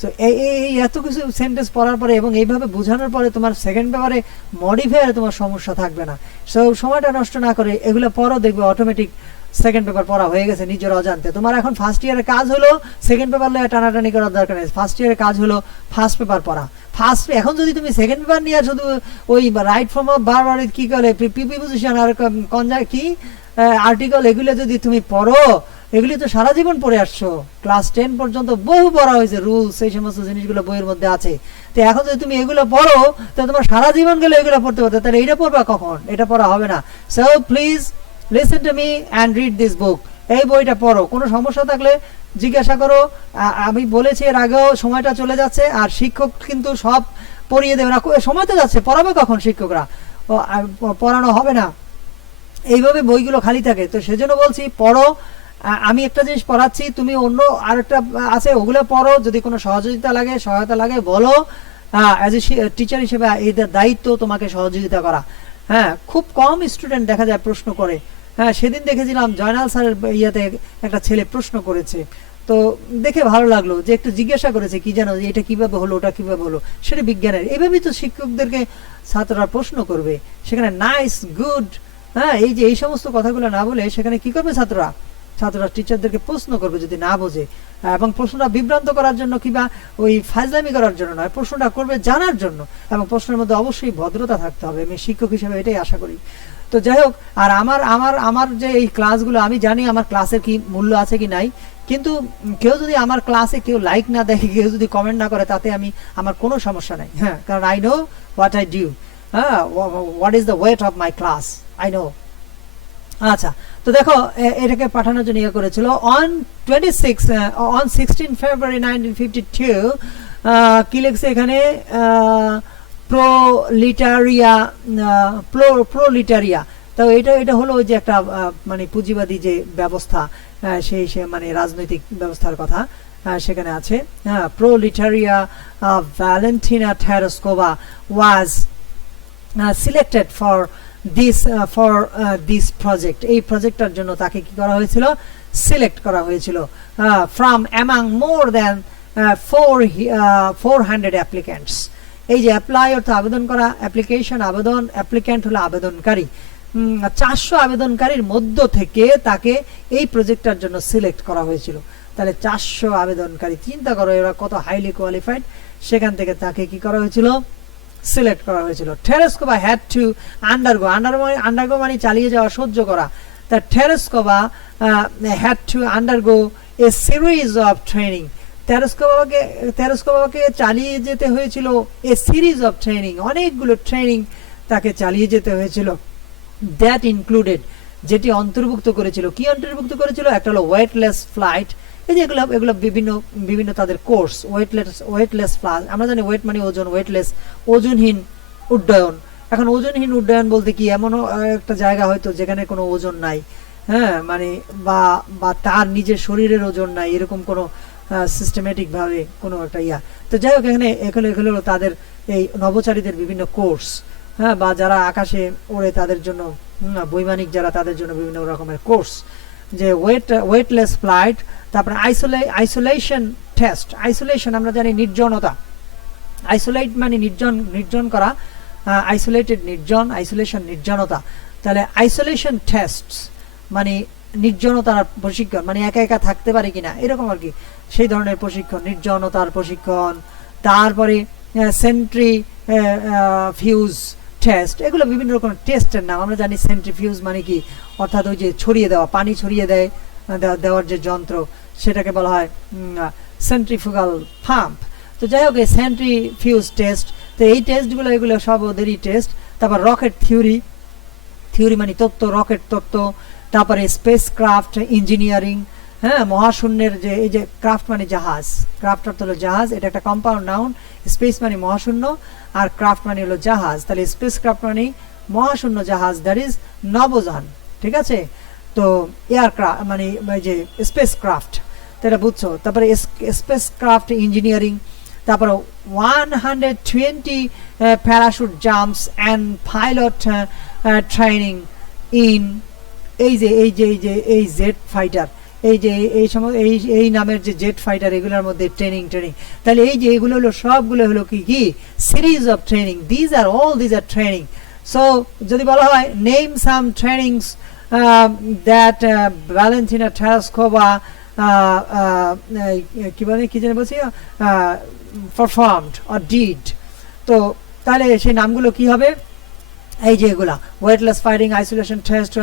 সো এই এত কিছু সেন্টেন্স পড়ার পরে এবং এইভাবে বোঝানোর পরে তোমার সেকেন্ড পেপারে মডিফায়ারে তোমার সমস্যা থাকবে না। সো সময়টা নষ্ট না করে এগুলো পড়ো, দেখবে অটোমেটিক সেকেন্ড পেপার পড়া হয়ে গেছে নিজের অজান্তে। তোমার এখন ফার্স্ট ইয়ারের কাজ হলো সেকেন্ড পেপার নিয়ে টানাটানি করার দরকার নেই। ফার্স্ট ইয়ারের কাজ হলো ফার্স্ট পেপার পড়া। এখন যদি তুমি সেকেন্ড পেপার নিয়ে শুধু ওই রাইট ফর্ম অফ বারবার কি করে প্রিপোজিশন আর কি আর্টিকেল এগুলো যদি তুমি পড়ো, এগুলি তো সারা জীবন পড়ে আসছো, ক্লাস 10 পর্যন্ত বহু পড়া হয়েছে, রুলস এই সমস্ত জিনিসগুলো বইয়ের মধ্যে আছে। তো এখন যদি তুমি এগুলো পড়ো তাহলে তোমার সারা জীবন গেলে এগুলো পড়তে পারতো, তাহলে এটা পড়বা কখন? এটা পড়া হবে না। So please listen to me and read this book. এই বইটা পড়ো, কোনো সমস্যা থাকলে জিজ্ঞাসা করো। আমি বলেছি এর আগেও, সময়টা চলে যাচ্ছে, আর শিক্ষক কিন্তু সব পড়িয়ে দেবে না, সময় তো যাচ্ছে, পড়াবে কখন শিক্ষকরা? পড়ানো হবে না, এইভাবে বইগুলো খালি থাকে। তো সেজন্য বলছি পড়ো। আমি একটা জিনিস পড়াচ্ছি, তুমি অন্য আরেকটা আছে ওগুলো পড়ো। যদি কোনো সহযোগিতা লাগে, সহায়তা লাগে বলো। অ্যাজ এ টিচার হিসেবে এদের দায়িত্ব তোমাকে সহযোগিতা করা। হ্যাঁ, খুব কম স্টুডেন্ট দেখা যায় প্রশ্ন করে। হ্যাঁ, সেদিন দেখেছিলাম জয়নাল স্যারের ইয়েতে একটা ছেলে প্রশ্ন করেছে, তো দেখে ভালো লাগলো যে একটু জিজ্ঞাসা করেছে কি জানো এটা কিভাবে হলো, ওটা কিভাবে হলো, সেটা বিজ্ঞানের। এইভাবেই তো শিক্ষকদেরকে ছাত্ররা প্রশ্ন করবে, সেখানে নাইস, গুড, হ্যাঁ, এই যে এই সমস্ত কথাগুলো না বলে সেখানে কি করবে ছাত্ররা টিচারদেরকে প্রশ্ন করবে যদি না বোঝে। এবং প্রশ্নটা বিভ্রান্ত করার জন্য কিংবা ওই ফাজলামি করার জন্য নয়, প্রশ্নটা করবে জানার জন্য, এবং প্রশ্নের মধ্যে অবশ্যই ভদ্রতা থাকতে হবে। আমি শিক্ষক হিসেবে এটাই আশা করি। তো যাই হোক, আর আমার যে এই ক্লাসগুলো, আমি জানি আমার ক্লাসের কি মূল্য আছে কি নাই, কিন্তু কেউ যদি আমার ক্লাসে কেউ লাইক না দেয়, কেউ যদি কমেন্ট না করে, তাতে আমার কোনো সমস্যা নাই। হ্যাঁ, কারণ I know what I do, হ্যাঁ, what is the weight of my class, I know. আচ্ছা, তো দেখো এটাকে পাঠানোর জন্য ইয়ে করেছিল অন 16 ফেব্রুয়ারি 1952। কি লিখছে এখানে? তো এটা এটা হলো যে একটা মানে পুঁজিবাদী যে ব্যবস্থা, সেই সে মানে রাজনৈতিক ব্যবস্থার কথা সেখানে আছে। Proletarian Valentina Tereshkova was selected for this project. এই প্রজেক্টটার জন্য তাকে কি করা হয়েছিল, সিলেক্ট করা হয়েছিল from among more than 400 applicants. এই যে অ্যাপ্লাই অর্থ আবেদন করা, অ্যাপ্লিকেশন আবেদন, অ্যাপ্লিক্যান্ট হলো আবেদনকারী, 400 আবেদনকারীর মধ্য থেকে তাকে এই প্রজেক্টটার জন্য সিলেক্ট করা হয়েছিল। তাহলে 400 আবেদনকারী, চিন্তা করো এরা কত হাইলি কোয়ালিফাইড, সেখান থেকে তাকে কি করা হয়েছিল, সিলেক্ট করা হয়েছিল। টেরেস্কোভা হ্যাড টু আন্ডারগো মানে চালিয়ে যাওয়া, সহ্য করা। তা Tereshkova had to undergo a series of training. টেরেস্কোভাকে চালিয়ে যেতে হয়েছিল এ সিরিজ অফ ট্রেনিং, অনেকগুলো ট্রেনিং তাকে চালিয়ে যেতে হয়েছিল। দ্যাট ইনক্লুডেড, যেটি অন্তর্ভুক্ত করেছিল, কি অন্তর্ভুক্ত করেছিল, একটা হলো ওয়েটলেস ফ্লাইট। এই যে এগুলো এগুলো বিভিন্ন বিভিন্ন তাদের কোর্স। ওয়েটলেস ফ্লাইট, আমরা জানি ওয়েট মানে ওজন, ওয়েটলেস ওজনহীন উড্ডয়ন। এখন ওজনহীন উড্ডয়ন বলতে কি, এমনও একটা জায়গা হয়তো যেখানে কোনো ওজন নাই, হ্যাঁ, মানে বা তার নিজের শরীরের ওজন নাই, এরকম কোনো সিস্টেমেটিক ভাবে কোনো একটা ইয়া। তো যাই হোক, এখানে এগুলো তাদের এই নভোচারীদের বিভিন্ন কোর্স, হ্যাঁ, বা যারা আকাশে ওড়ে তাদের জন্য, বৈমানিক যারা, তাদের জন্য বিভিন্ন রকমের কোর্স। যে ওয়েটলেস ফ্লাইট, তারপরে আইসোলেশন টেস্ট। আইসোলেশন আমরা জানি নির্জনতা, আইসোলেট মানে নির্জন করা, আইসোলেটেড নির্জন, আইসোলেশন নির্জনতা। তাহলে আইসোলেশন টেস্ট মানে নির্জনতার প্রশিক্ষণ, মানে একা একা থাকতে পারে কিনা এরকম আর কি, সেই ধরনের প্রশিক্ষণ, নির্জনতার প্রশিক্ষণ। তারপরে সেন্ট্রিফিউজ টেস্ট, এগুলো বিভিন্ন রকমের টেস্টের নাম। আমরা জানি সেন্ট্রিফিউজ মানে কি, অর্থাৎ ওই যে ছড়িয়ে দেওয়া, পানি ছড়িয়ে দেওয়ার যে যন্ত্র, সেটাকে বলা হয় সেন্ট্রিফুগাল পাম্প। তো যাই হোক, এই সেন্ট্রিফিউজ টেস্ট, তো এই টেস্টগুলো এগুলো সব ওদেরই টেস্ট। তারপর রকেট থিওরি মানে তত্ত্ব, রকেট তত্ত্ব। তারপরে স্পেস ক্রাফট ইঞ্জিনিয়ারিং, হ্যাঁ, মহাশূন্যের যে এই যে ক্রাফট মানে জাহাজ, ক্রাফট অর্থ হলো জাহাজ, এটা একটা কম্পাউন্ড নাউন। স্পেস মানে মহাশূন্য, আর ক্রাফট মানে হলো জাহাজ। তাহলে স্পেস ক্রাফট মানে মহাশূন্য জাহাজ, দ্যাট ইজ নভোযান, ঠিক আছে। তো এয়ারক্রাফট মানে যে স্পেস ক্রাফট, তো এটা বুঝছো। তারপরে স্পেস ক্রাফট ইঞ্জিনিয়ারিং। তারপরে 120 parachute jumps and pilot training in এই জেট ফাইটার, এই নামের যে জেট ফাইটার, এগুলোর মধ্যে ট্রেনিং। তাহলে এই যে এগুলো হলো সবগুলো হলো কি series of training. These are training. So যদি বলা হয় name some trainings that Valentina Tereshkova কি জানি বলছি পারফর্মড অর ডিড, তো তাহলে সেই নামগুলো কি হবে, এই যে এগুলা weightless fighting, isolation test,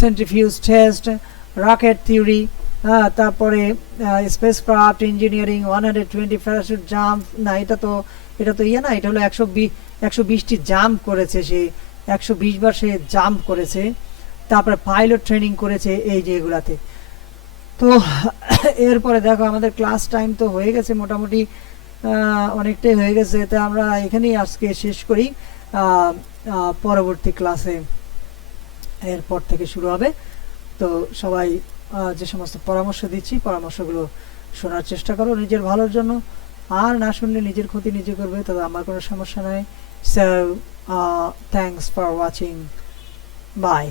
centrifuge test, rocket theory, তারপরে spacecraft engineering, 120 parachute jump. না, এটা তো ইয়ে না, এটা হলো 120টি জাম্প করেছে সে, 120 বার সে জাম্প করেছে। তারপরে পাইলট ট্রেনিং করেছে এই যে এগুলাতে। তো এরপরে দেখো আমাদের ক্লাস টাইম তো হয়ে গেছে, মোটামুটি অনেকটাই হয়ে গেছে। তো আমরা এখানেই আজকে শেষ করি, পরবর্তী ক্লাসে এরপর থেকে শুরু হবে। তো সবাই যে সমস্ত পরামর্শ দিচ্ছি, পরামর্শগুলো শোনার চেষ্টা করো নিজের ভালোর জন্য, আর না শুনলে নিজের ক্ষতি নিজে করবে, তবে আমার কোনো সমস্যা নাই। So thanks for watching, by.